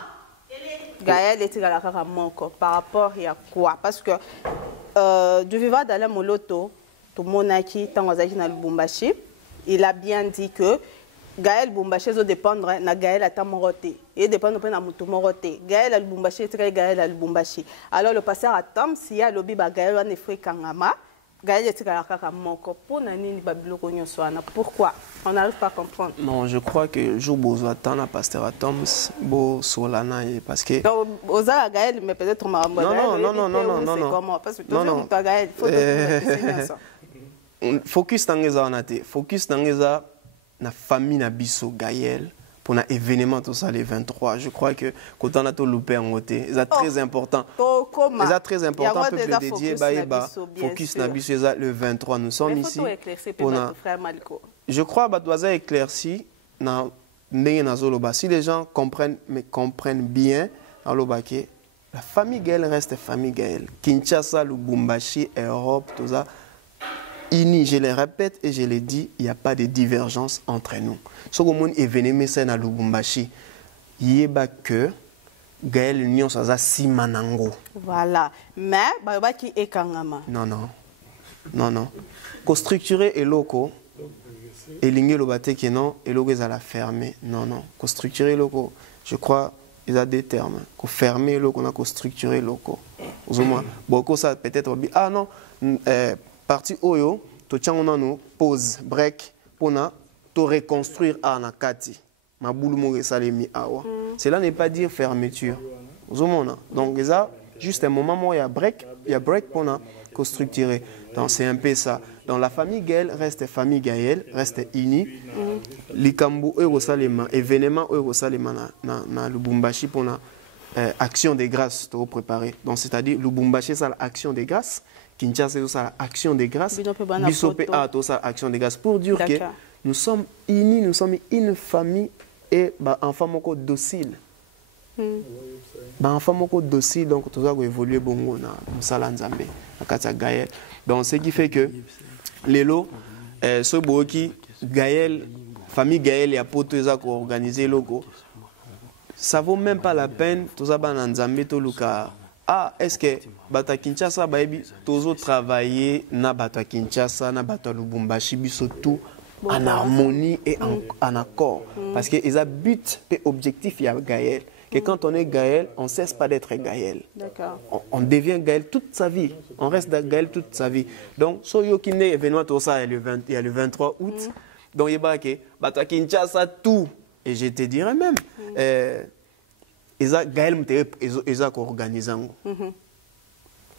Gaël était à la Karamonko par rapport à quoi? Parce que du vivant dans la Moloto, tout le monde qui est dans Lubumbashi, il a bien dit que Gaël Lubumbashi doit dépendre de Gaël Atamoroté. Il dépend de Moroté. Gaël Lubumbashi est Gaël Lubumbashi. Alors le pasteur Atam, s'il y a lobby Gaël on est fait Kangama. Pourquoi? On n'arrive pas à comprendre. Non, je crois que je vous attends la pasteur Atoms, beau Solana parce que. Gaël, mais peut-être non. Focus dans les arnatés. Focus dans les la famille Nabiso Gaël. Pour un événement tout ça les 23, je crois que quand on a tout loupé en côté, c'est très important. C'est très important peuple dédié focus Nabiso le 23. Nous sommes ici. Je crois que doit éclairci na si les gens comprennent bien la famille Gaël reste famille Gaël. Kinshasa, Lubumbashi, Europe, tout ça. Unis, je le répète et je le dis, il n'y a pas de divergence entre nous. Ce que mon événement c'est à Lubumbashi, il y a que Gaël Union ça si manango. Voilà, mais baba qui est kangama. Non. Ko structurer et loco et linger le bâté qui non et logo à la fermer. Non. Ko structurer loco, je crois il y a des termes. Ko fermer loco, on a ko structurer loco. Beaucoup ça peut-être non. Parti Oyo, to tchangona no pause break pona to reconstruire à nakati. Maboulou mo salemi awa. Cela n'est pas dire fermeture. Donc ça juste un moment où il y a break pona constructurer. Donc c'est un peu ça. Dans la famille Gaël reste famille Gaël, reste unie. Likambu Euro Salema événement Euro Salema na Lubumbashi pona action de grâce to préparer. Donc c'est-à-dire Lubumbashi ça l'action de grâce. Kinshasa c'est l'action de grâce, Bisopé a ça l'action de grâce pour dire que nous sommes unis, nous sommes une famille et enfant moko docile. Enfant moko docile donc tout ça va évoluer bongo na musala nzambe na kata Gaël. Donc ce qui fait que lelo ce boki Gaël famille Gaël ya poto ça ko organiser logo. Ça vaut même pas la peine tout ça ba na nzambe to luka. Est-ce que Bata Kinshasa baebi tozo travailler na Bata Kinshasa na Bata Lubumbashi biso tout en harmonie et en accord parce que ils a but et objectif il y a Gaël que quand on est Gaël on cesse pas d'être Gaël. D'accord. On devient Gaël toute sa vie. On reste Gaël toute sa vie. Donc soyo kine événement tout ça il y a le 23 août. Donc il y a que Bata Kinshasa tout Et je te dirais même, Gaël Mouté, organisé.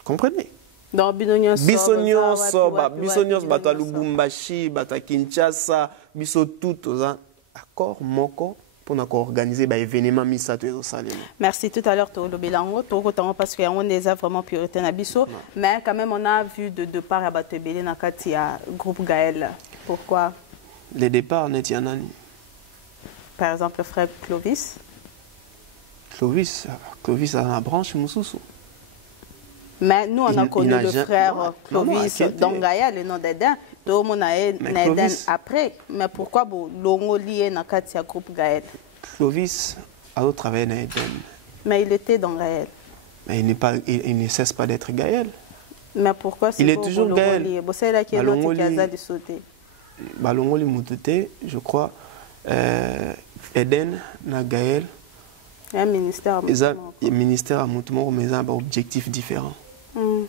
Comprenez? Bisognos, bato à Lubumbashi, bato à Kinshasa, biso tout, accord, moko, pour organiser des événements misato Jérusalem. Merci. Tout à l'heure, tu as bilango, parce qu'il y a des œuvres vraiment priorité na biso, mais quand même on a vu de départ à Batebele na katia groupe Gaël. Pourquoi? Les départs n'est yanani. Par exemple, le frère Clovis. Clovis a la branche Moussoussou. Mais nous, on a connu le frère Clovis dans Gaël, le nom d'Eden. Tout le monde a Eden après. Mais pourquoi l'ongo lié dans le groupe Gaël? Clovis a travaillé dans Eden. Mais il était dans Gaël. Mais il ne cesse pas d'être Gaël. Mais pourquoi il est toujours Gaël? C'est là qu'il y a l'autre qui a dit sauter. Balongoli Moutoté, je crois, Eden, na Gaël. Il y a un ministère à Moutoumoro. Il y a un ministère à Moutoumoro, mais il y a un objectif différent.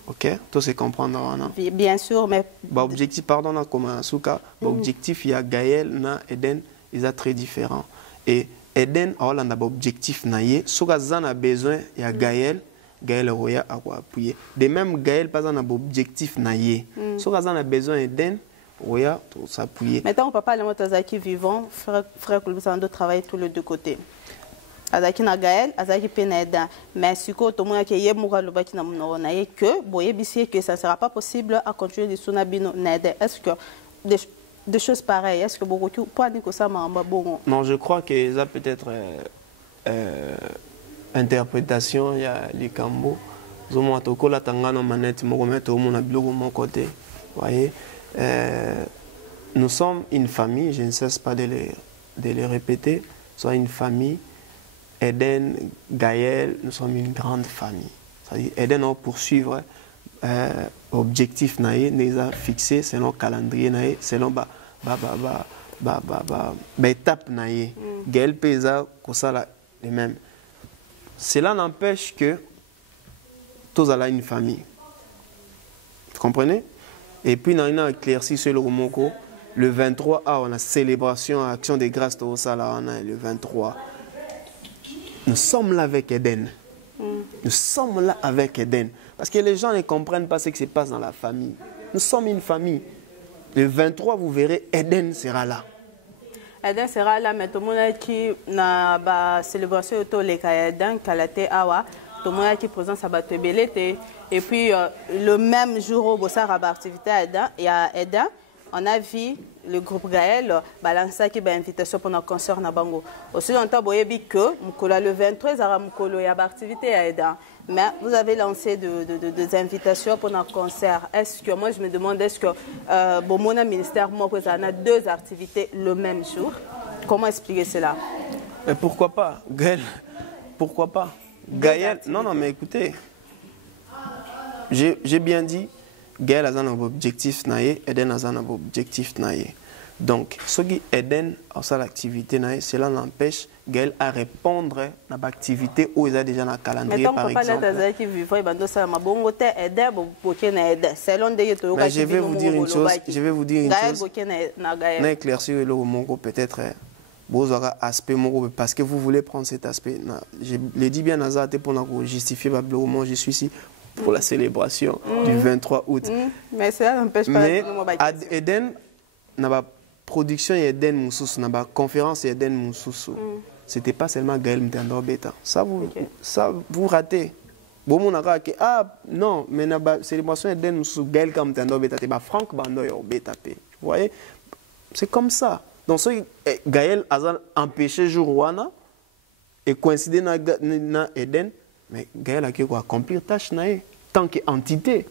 Ok, tout se comprendre. Bien sûr, mais objectif, pardon, comme un souka, objectif il y a Gaël na Eden, ils sont très différents. Et Eden a un objectif naie, souka zan a besoin il y a Gaël roya a quoi appuyer. De même Gaël pas un objectif naie, souka zan a besoin Eden roya tout s'appuyer. Maintenant, papa les motazaki vivant, frère Koulbisando travaille tous les deux côtés. Azaki na Gaël, azaki peneda, mais si tout le monde qui est mouru le bâti na monaïe que boye bisier que ça ne sera pas possible à continuer de sonabino nede. Est-ce que des choses pareilles, est-ce que beaucoup pas dire que ça m'a bon? Non, je crois que ça peut être interprétation. Il y a les cambo. Zomo atoko la tangana manette mo remettre au mon abilo mon côté. Voyez, nous sommes une famille. Je ne cesse pas de les répéter. Soit une famille. Eden, Gaël, nous sommes une grande famille. C'est-à-dire, Eden va poursuivre l'objectif nous a fixé selon le calendrier, selon l'étape. Gaël pesa, ça les mêmes. Cela n'empêche que tous ont une famille. Vous comprenez? Et puis, nous avons éclairci sur le Romoko. Le 23, on a célébration, action de grâce, tout ça, là, on a le 23. Nous sommes là avec Eden. Nous sommes là avec Eden. Parce que les gens ne comprennent pas ce qui se passe dans la famille. Nous sommes une famille. Le 23, vous verrez, Eden sera là. Eden sera là, mais tout le monde qui a la célébration autour de Eden, Kalate Awa, tout le monde qui présente sa Batebele. Et puis, le même jour où il y a activité à Eden, on a vu le groupe Gaël balancer qui a invitation pour notre concert na bango. Aussi longtemps que le 23 il y a une activité à Eden. Mais vous avez lancé des invitations pour notre concert. Est-ce que moi je me demande est-ce que mon ministère moi on a deux activités le même jour? Comment expliquer cela? Mais pourquoi pas Gaël? Pourquoi pas Gaël? Non mais écoutez, j'ai bien dit. Gaël a un objectif, Eden a un objectif. Donc, ce qui Eden a l'activité, cela n'empêche Gaël à répondre à l'activité où il a déjà un calendrier, par exemple. Mais je vais vous dire une chose. Je vais éclaircir le peut-être aspect parce que vous voulez prendre cet aspect. Je l'ai dit bien à pour justifier je suis ici pour la célébration du 23 août. Mais cela n'empêche pas. Mais à Eden, dans la production Eden Moussoussou, dans la conférence Eden Moussoussou, ce n'était pas seulement Gaël Mtendo Beta. Ça, vous ratez. Bon, on a dit, ah non, mais dans la célébration Eden Moussoussou, Gaël Mtendo Beta, c'est Franck Bandoyo Beta. Vous voyez? C'est comme ça. Donc, Gaël a empêché Jourouana et coïncidé dans Eden. Mais Gaël a accomplir tâche tant qu'entité.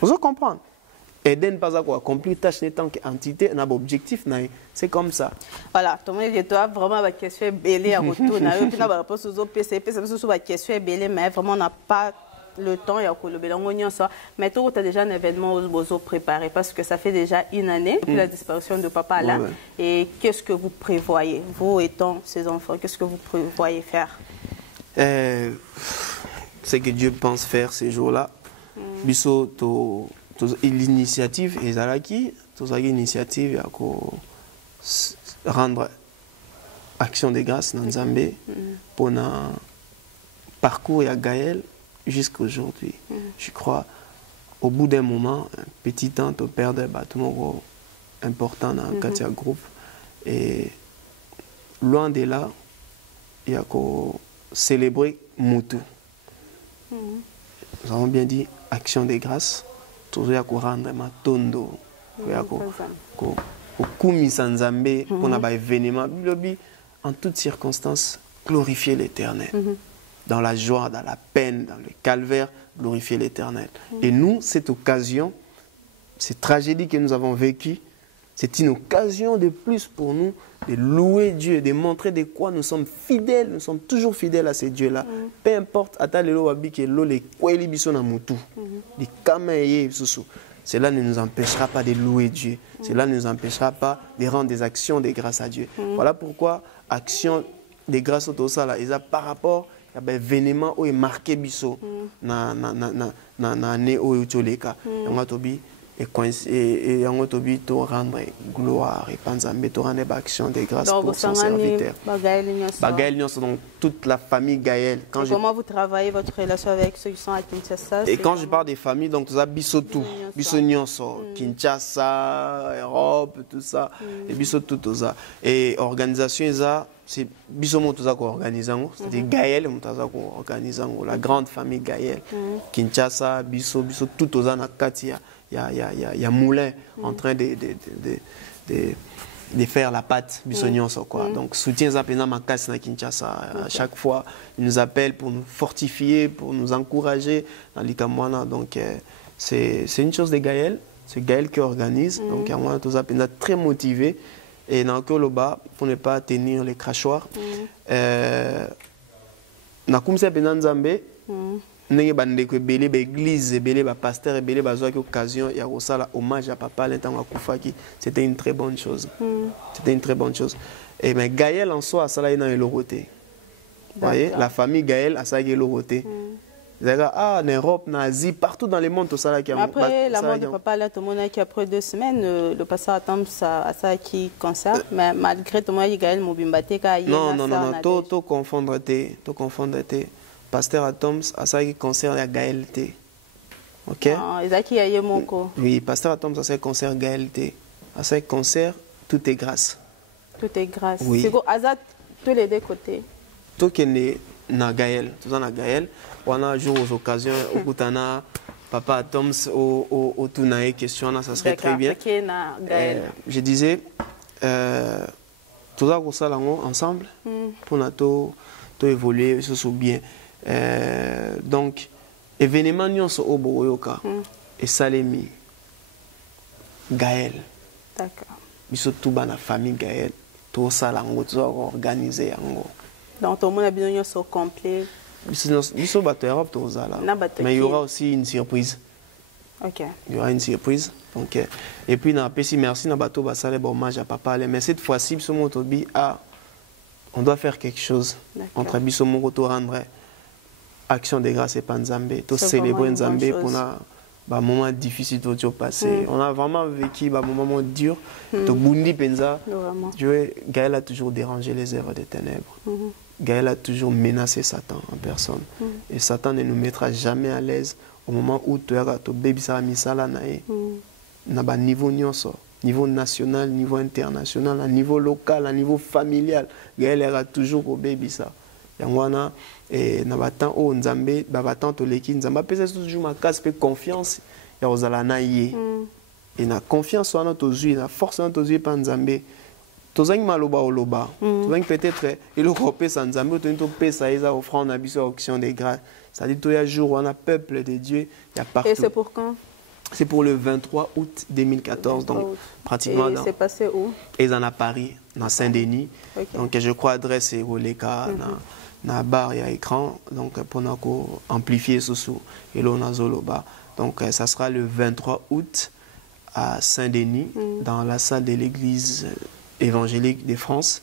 Vous comprenez? Eden pas accomplir tâche tant qu'entité, on a un objectif. C'est comme ça. Voilà, tout le monde est vraiment la question belée à retour. On a une réponse aux PCP, c'est la question belée, mais vraiment on n'a pas le temps. Mais tu as déjà un événement aux préparé parce que ça fait déjà une année depuis la disparition de papa là. Ouais. Et qu'est-ce que vous prévoyez, vous étant ces enfants, qu'est-ce que vous prévoyez faire? Ce que Dieu pense faire ces jours-là, l'initiative est là qui, l'initiative rendre action de grâce dans Nzambé pour le parcours à Gaël jusqu'à aujourd'hui. Je crois, au bout d'un moment, un petit temps, tu perds des bâtiments importants dans le quartier groupe. Et loin de là, il y a qu'à célébrer Moutou. Nous avons bien dit action de grâce. Toujours à rendre ma tondo. Kumisa Nzambe pour un événement. En toutes circonstances, glorifier l'Éternel. Dans la joie, dans la peine, dans le calvaire, glorifier l'Éternel. Et nous, cette occasion, cette tragédie que nous avons vécue, c'est une occasion de plus pour nous de louer Dieu, de montrer de quoi nous sommes fidèles, nous sommes toujours fidèles à ces dieux-là. Peu importe, cela ne nous empêchera pas de louer Dieu. Cela ne nous empêchera pas de rendre des actions de grâce à Dieu. Voilà pourquoi action de grâce au Tosala, ils ont par rapport à l'événement où il marqué biso na année où il toleka. Et on to rendre gloire et panzambe to rendre action de grâce pour son serviteur. Bagaël Nyonso, donc toute la famille Gaël. Comment vous travaillez votre relation avec ceux qui sont à Kinshasa? Et quand je parle des familles, donc tout ça, Bissotou, Bisso Nyonso, Kinshasa, Europe, tout ça, et Bissotou, tout ça. Et organisation, c'est Bissomo tout ça qu'on organise, c'est-à-dire Gaël, qu'on organise, la grande famille Gaël, Kinshasa, Bisso, tout ça, Nakatia. Il y a Moulin en train de faire la pâte Bissognon, quoi. Donc, soutien Zapena Makas na Kinshasa. À chaque fois, il nous appelle pour nous fortifier, pour nous encourager dans l'Ikamwana. Donc, c'est une chose de Gaël. C'est Gaël qui organise. Donc, il y a tous Zapena très motivé. Et dans le bas, pour ne pas tenir les crachoirs. Na kumse Zapena Nzambe. N'ayez pas de l'église, de pasteur, de occasion, il y a aussi hommage à papa l'intendant Koufaki. C'était une très bonne chose. C'était une très bonne chose. Et mais Gaël en soi, ça là, il a l'oroté. Vous voyez, la famille Gaël a ça qui est l'oroté. En Europe, en Asie, partout dans le monde, tout ça là qui a. Après la mort de papa là, tout le monde a qui après 2 semaines, le pasteur attend ça qui concert, mais malgré tout le monde, Gaël Mobimbate ka. Non, tout confondre té. Pasteur Atoms a ça qui concerne la Gaël T. Ok? Oui, Pasteur Atoms a ça qui concerne Gaël T. A ça qui concerne tout est grâce. Tout est grâce. Oui. C'est quoi? Azat tous les deux côtés. Tout qui est na Gaël, tout ça na Gaël. On a un jour aux occasions au Koutana, Papa Atoms au Tunae question, ça serait très bien. Je disais, tout ça pour ça ensemble pour nous évoluer, se sous bien. Donc, événement Nyonso Oboyoka et Salemi, Gaël. D'accord. Biso tout la famille Gaël, tout ça l'ango, tout ça organisé ango. Donc, tout le monde a besoin Nyonso complet. Biso bateau Europe tout ça là. Mais il y aura aussi une surprise. Ok. Il y aura une surprise. Donc, et puis, na pesi merci na bateau basale hommage à papa. Mais cette fois-ci, biso motobi on doit faire quelque chose entre biso moto rendre action de grâce et pas Nzambe, tout célébrer Nzambe pour un moment difficile de passer. On a vraiment vécu un moment dur. To Bundi Penza, Gaël a toujours dérangé les œuvres des ténèbres. Gaël a toujours menacé Satan en personne. Et Satan ne nous mettra jamais à l'aise au moment où tu as ton bébé Saramisala na niveau nyonso, niveau national, niveau international, à niveau local, à niveau familial. Gaël era toujours au bébé ça. Yangwana et nabatan o Nzambe babatan to leki Nzamba pesa toujours ma casse pe confiance ya ozala na ye et na confiance wana to zui na force wana to zui pa Nzambe to zangi maloba oloba to zangi peut-être eloko pesa Nzambe to to pesa eza offrande na biso action de grâce, ça dit to ya jour wana peuple de Dieu ya partout. Et c'est pour quand? C'est pour le 23 août 2014, donc pratiquement dans... c'est passé où? Et à Paris, dans Saint-Denis. Donc je crois adresse est Roleka, na barre et à écran, donc pour nous amplifier ce sous et là on a Zoloba. Donc ça sera le 23 août à Saint-Denis, dans la salle de l'église évangélique de France,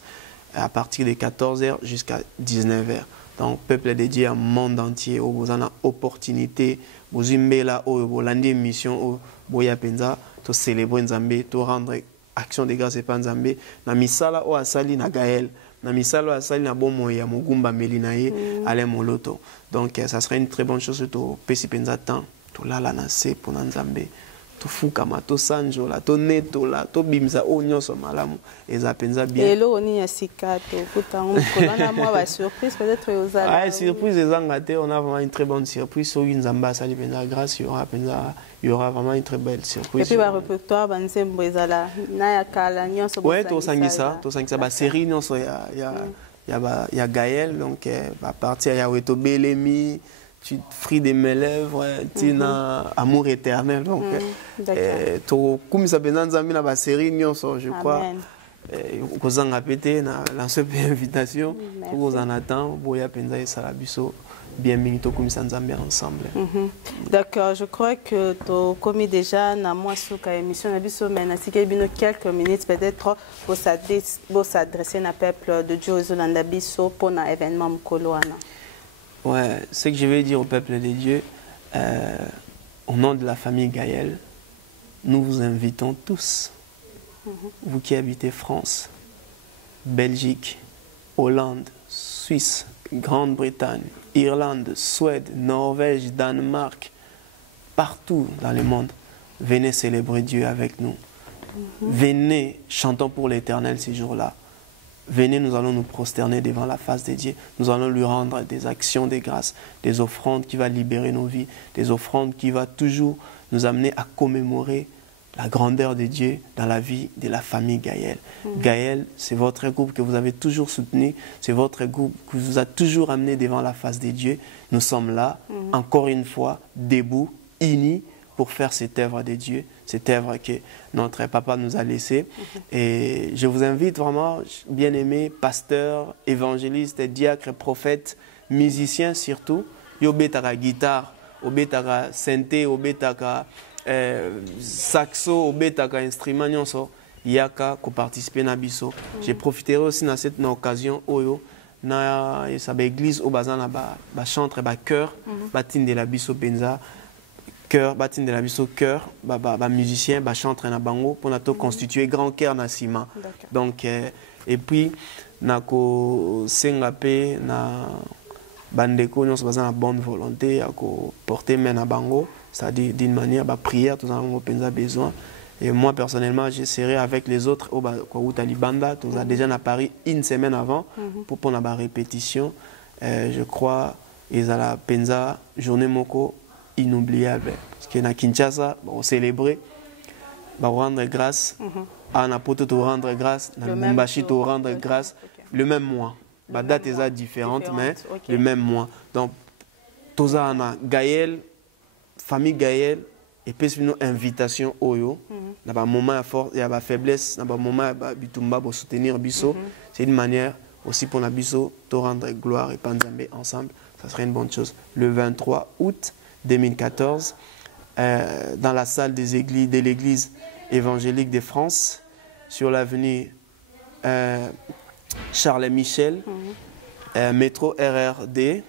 à partir de 14h jusqu'à 19h. Donc, peuple dédié au monde entier, où vous avez une opportunité, vous avez une mission, vous avez de célébrer Nzambe, de rendre action de grâce et pas Nzambe. Na misala o asali na Gaël, na misalo asali na bomo ya mogumba melinaye Alain Moloto. Donc ça serait une très bonne chose to pesi penza temps to lala na se pona nzambe to fukama to sanjola to netola to bimza o nyonso malamu eza penza bien. Et lo oni ya sikato kutango kolana moi ba surprise peut-être ozala. Ah surprise ezanga te, on a vraiment une très bonne surprise so nzamba sali penza grâce il y aura vraiment une très belle surprise. Et puis ba répertoire ba nzembo ezala na ya kala nyonso ouais to sangisa ba série nyonso ya Gaël donc ba partir ya Weto Belemi tu fris de mes lèvres tina amour éternel donc to kumisa penza nzambi na ba série nyonso je crois kozanga pété na lancer invitation pour en attend boya penza esala biso bien mingi to kumisa nzambi ensemble. D'accord, je crois que tu commis déjà na moi suka émission na biso mais na sike bino quelques minutes peut-être pour s'adresser na peuple de Dieu Zolanda biso pour na événement mukolo wana. Ouais, ce que je vais dire au peuple de Dieu, au nom de la famille Gaël, nous vous invitons tous, vous qui habitez France, Belgique, Hollande, Suisse, Grande-Bretagne, Irlande, Suède, Norvège, Danemark, partout dans le monde, venez célébrer Dieu avec nous. Venez, chantons pour l'Éternel ces jours-là. Venez, nous allons nous prosterner devant la face de Dieu. Nous allons lui rendre des actions de grâce, des offrandes qui vont libérer nos vies, des offrandes qui vont toujours nous amener à commémorer la grandeur de Dieu dans la vie de la famille Gaël. Gaël, c'est votre groupe que vous avez toujours soutenu, c'est votre groupe qui vous a toujours amené devant la face de Dieu. Nous sommes là, encore une fois, debout, unis, pour faire cette œuvre de Dieu, cette œuvre que notre papa nous a laissée. Et je vous invite vraiment, bien-aimés, pasteurs, évangélistes, diacres, prophètes, musiciens surtout, yo betaka guitare, au betaka synthé, au betaka saxo, au betaka instrument nyonso, yaka ko participer na biso. J'ai profité aussi dans cette occasion oyo na sa église au bazana ba chantre ba chœur, ba tinde la biso penza. Cœur, batin de la biso cœur, musicien, chantre na bango pour nous constituer grand cœur na ciment. Donc et puis nako sengape na bandeko nous sommes en bonne volonté à porter main na bango, c'est-à-dire d'une manière prière tous avons besoin. Et moi personnellement, j'essaierai avec les autres au Talibanda, tous a déjà à Paris une semaine avant pour prendre la répétition. Je crois ils à la penza journée moko inoubliable. Parce que na Kinshasa, on célébrer, on rendre grâce, à Napoto te rendre grâce, na Lubumbashi te rendre grâce, le même mois. La date est différente, mais le même mois. Donc, tous na Gaël, famille Gaël, et puis une invitation oyo, na ba moment fort, il y a ba faiblesse, na ba moment bitumba pour soutenir biso, c'est une manière aussi pour la biso te rendre gloire et panzambe ensemble, ça serait une bonne chose. Le 23 août 2014, dans la salle des églises, de l'église évangélique de France, sur l'avenue Charles Michel, métro RRD,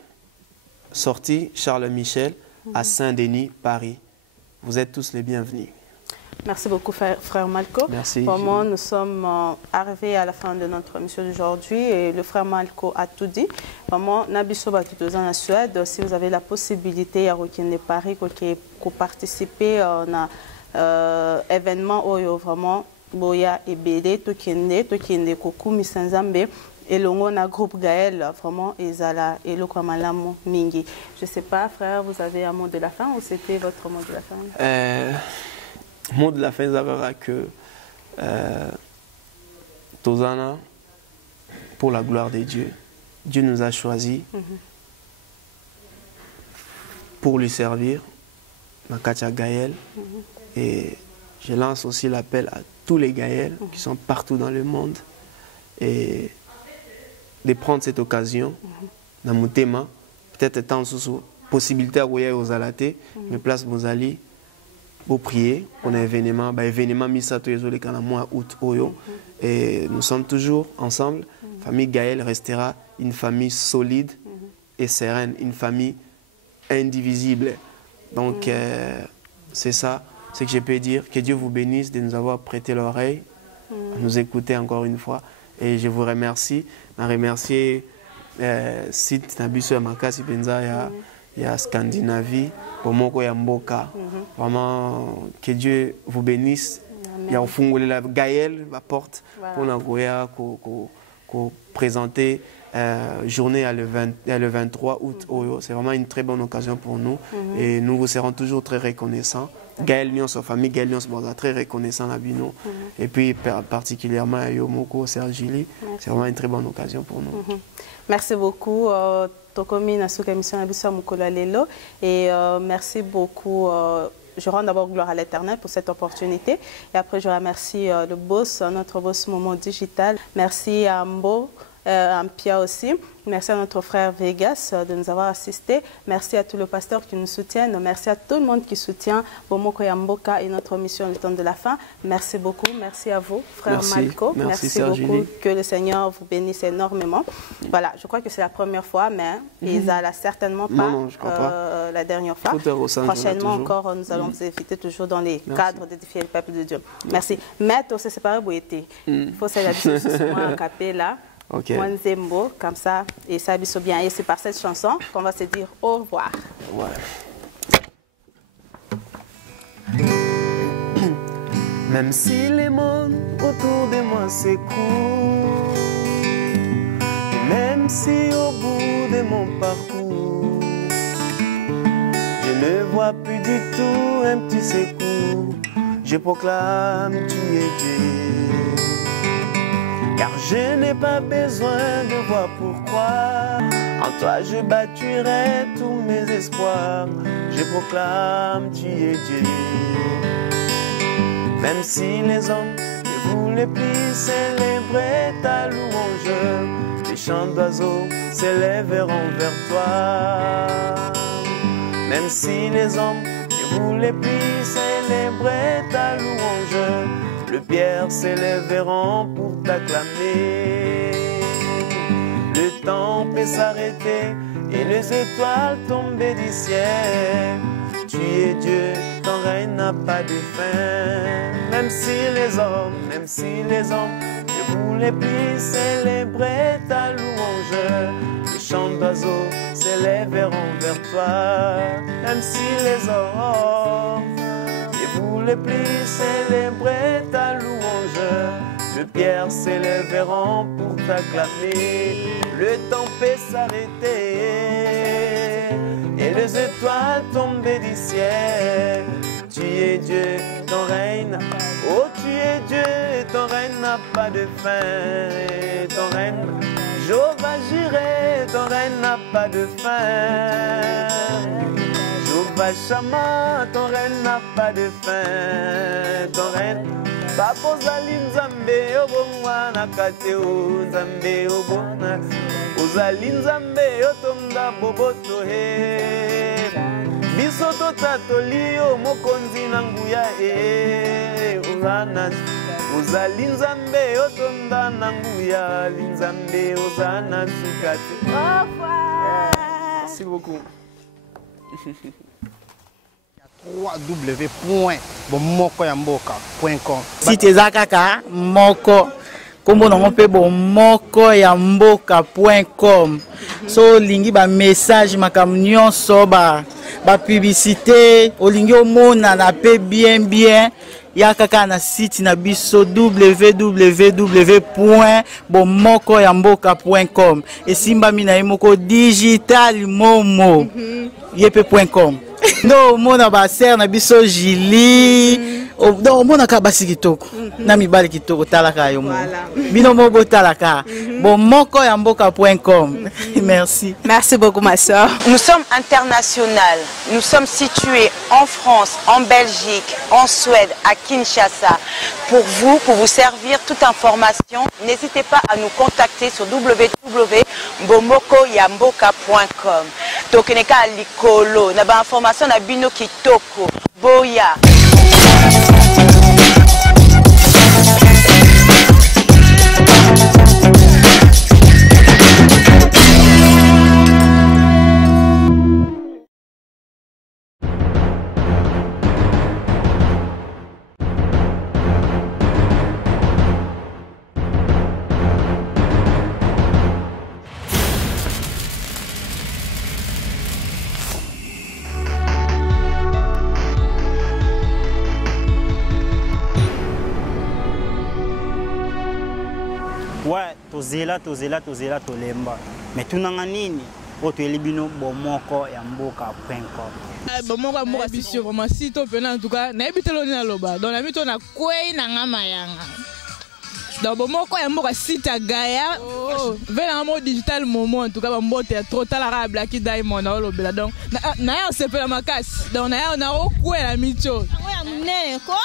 sortie Charles Michel, à Saint-Denis, Paris. Vous êtes tous les bienvenus. Merci beaucoup, frère Malco. Merci. Vraiment, nous sommes arrivés à la fin de notre émission d'aujourd'hui et le frère Malco a tout dit. Vraiment, Nabiso Batutoza en Suède, si vous avez la possibilité à Rokine Paris, pour participer à un événement où vraiment, Boya et Bédé, Tokende, Koku, Misanzambe, et le groupe Gaël, vraiment, Ezala et le Kwamalamo Mingi. Je ne sais pas, frère, vous avez un mot de la fin ou c'était votre mot de la fin? Mot de la fin, c'est que Tozana, pour la gloire de Dieu, Dieu nous a choisis pour lui servir, Makacha Gaël. Et je lance aussi l'appel à tous les Gaëls qui sont partout dans le monde et de prendre cette occasion, dans mon thème, peut-être étant sous possibilité à voyager aux Alatés, mais place Bozali. Pour prier pour un événement, événement Misato Ezole dans le mois août Oyo. Et nous sommes toujours ensemble. Famille Gaël restera une famille solide et sereine, une famille indivisible. Donc c'est ça, ce que je peux dire. Que Dieu vous bénisse de nous avoir prêté l'oreille, à nous écouter encore une fois. Et je vous remercie. Je remercie site Nabiso Makasi Benza il y a Scandinavie, pour Moko Yamboka. Vraiment, que Dieu vous bénisse. Il y a au fond la Gaël, la porte, pour Nagoya, pour présenter journée le 23 août. C'est vraiment une très bonne occasion pour nous. Et nous vous serons toujours très reconnaissants. Gaël Nyons, sa famille, Gaël Nyons, très reconnaissant à Bino. Et puis particulièrement à Yomoko, Sergili. C'est vraiment une très bonne occasion pour nous. Merci beaucoup. Tokomi Nasuka Mission Abisso Mukola Lelo. Et merci beaucoup. Je rends d'abord gloire à l'Éternel pour cette opportunité. Et après, je remercie le boss, notre boss Momo Digital. Merci à Mbo, à Mpia aussi. Merci à notre frère Vegas de nous avoir assistés. Merci à tous les pasteurs qui nous soutiennent. Merci à tout le monde qui soutient Bomoko Yamboka et notre mission Le Temps de la Fin. Merci beaucoup. Merci à vous, frère Malco. Merci beaucoup. Que le Seigneur vous bénisse énormément. Voilà, je crois que c'est la première fois, mais Isa l'a certainement pas, la dernière fois. Prochainement encore, nous allons vous inviter toujours dans les cadres d'édifier le peuple de Dieu. Merci. Maître, on s'est séparé, Boété. Il faut s'adapter sur moi, capé là. Mwanzembo, comme ça, et ça abisso bien. Et c'est par cette chanson qu'on va se dire au revoir. Même si les mondes autour de moi s'écroulent, même si au bout de mon parcours, je ne vois plus du tout un petit secours, je proclame tu es Dieu. Car je n'ai pas besoin de voir pourquoi. En toi je bâtirai tous mes espoirs. Je proclame tu es Dieu. Même si les hommes ne voulaient plus célébrer ta louange, les chants d'oiseaux s'élèveront vers toi. Même si les hommes ne voulaient plus célébrer ta louange, les pierres s'élèveront pour t'acclamer. Le temps peut s'arrêter et les étoiles tomber du ciel. Tu es Dieu, ton règne n'a pas de fin. Même si les hommes ne voulaient plus célébrer ta louange, les chants d'oiseaux s'élèveront vers toi. Même si les hommes ne voulaient plus célébrer ta louange, les pierres s'élèveront pour t'acclamer. Le temps peut s'arrêter et les étoiles tomber du ciel. Tu es Dieu, ton règne, oh tu es Dieu, ton règne n'a pas de fin. Ton règne, Jéhovah Jireh, ton règne n'a pas de fin. Jéhovah Shammah, ton règne n'a pas de fin. Ton règne, Papa Zali Nzambe, Obongwa Nakateo, Nzambe Obongwa, Ozali Nzambe, Otonda Boboto he. Bisoto Tatolio, Mokonzi Nanguya he. Ozana, Ozali Nzambe, Otonda Nanguya, Nzambe, Ozana Sukate. Au revoir. Merci beaucoup. www.bomokoyamboka.com. Si teza kaka moko kombo nango pe bomokoyamboka.com. So lingi ba message makambo nyonso ba publicité olingi omona na pe bien ya kaka na site na biso www.bomokoyamboka.com. Esimba mina yemoko digital momo yepe.com. No mona ba ser na biso Jili do mona ka basi kitoko na mibali kitoko talaka yo mo bino mo bo talaka bomokoyamboka.com. Merci beaucoup ma soeur. Nous sommes internationales. Nous sommes situés en France, en Belgique, en Suède, à Kinshasa. Pour vous servir toute information, n'hésitez pas à nous contacter sur www.bomokoyamboka.com. Tokeneka likolo na ba information na bino kitoko boya. Ouais, tozela tolemba. Mais tunanga nini oto elibino bomoko ya mboka.com. Bomoko ya mboka biso vraiment site opena en tout cas na ebitelo ni na loba. Donc na mito na kwei na ngama yanga. Donc bomoko ya mboka site Gaïa. Vena mo digital momo en tout cas mbote ya trop talara Black Diamond na lobela. Donc na ya sepe la makasi. Donc na ya na okwe la mito. Ya munene ko?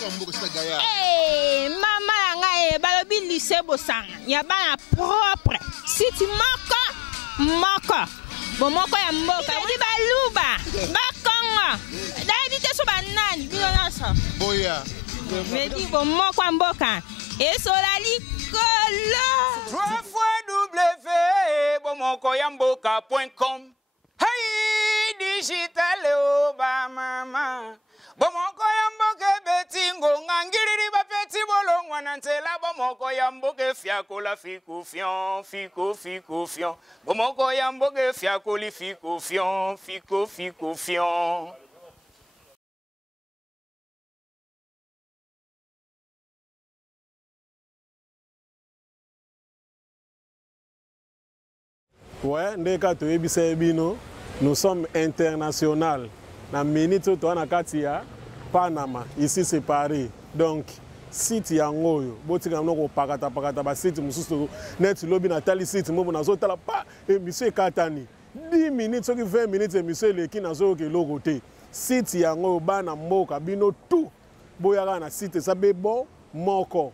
Eh, mama yanga balobi lycée Bosanga. Ya bana propre. Site moko. Bomoko ya mboka. Buli baluba. Bakongo. Daidi te so banani. Bino nasa. Boya. Medi bomoko ya mboka. Esola likolo. 3 bomokoyamboka.com. Hey, digital oba mama. Bomoko yamboke betingo ngangiriri bapeti bolongwa nantela bomoko yamboke fiakola fiku fion. Bomoko yamboke fiakoli fiku fion. Ouais, ndeka toyebisa ebino, nous sommes international. Na minute to na kati ya Panama, ici c'est Paris. Donc site yangoyo, botika mnoko pakata ba site mususu net lobby na tali site mo na zotala pa émission katani. 10 minutes soki 20 minutes émission leki na zo ke logote. Site yangoyo bana mboka bino tout. Boyaka na site ça be bon moko.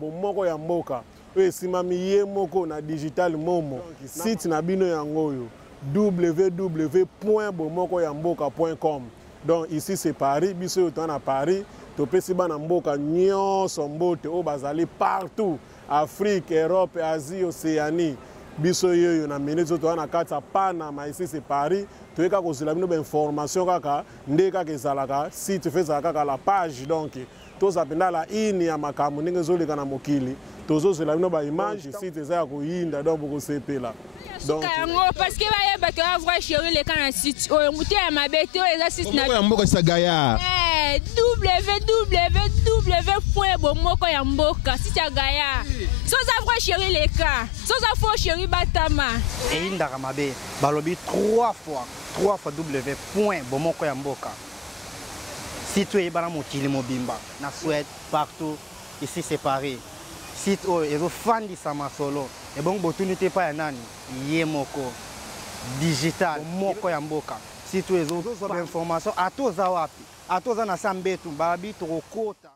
Bomoko ya mboka esimami ye moko na digital momo site na bino yangoyo www.bomokoyamboka.com. Donc ici c'est Paris, biso yoto na Paris, topesi bana mboka nyonso mbote o bazali partout, Afrique, Europe, Asie, Océanie. Biso yoyo na minute to na kati ya Panama, ici c'est Paris, toyeka kozela bino ba information kaka ndeka kezalaka site feza kaka la page. Donc tozapenda la ini ya makamu ndenge zoleka na mokili tozozela bino ba image site eza ya koyinda donc bokosepela. Donc parce que ba yeba que avoir chéri les kana site o muté ya mabete o eza site na mboka sa Gaïa. www.bomokoyamboka site ya Gaïa. Sans avoir chéri les cas, sans avoir chéri batama. Et indaka mabe balobi 3 fois www.bomokoyamboka. Site ebana mokili mobimba na Suède partout. Ici c'est Paris. Site ezofandisa masolo et bon opportunité pa ya nani yemoko digital moko ya mboka. Site ezo information atoza wapi atoza na sambetu babi tokokota.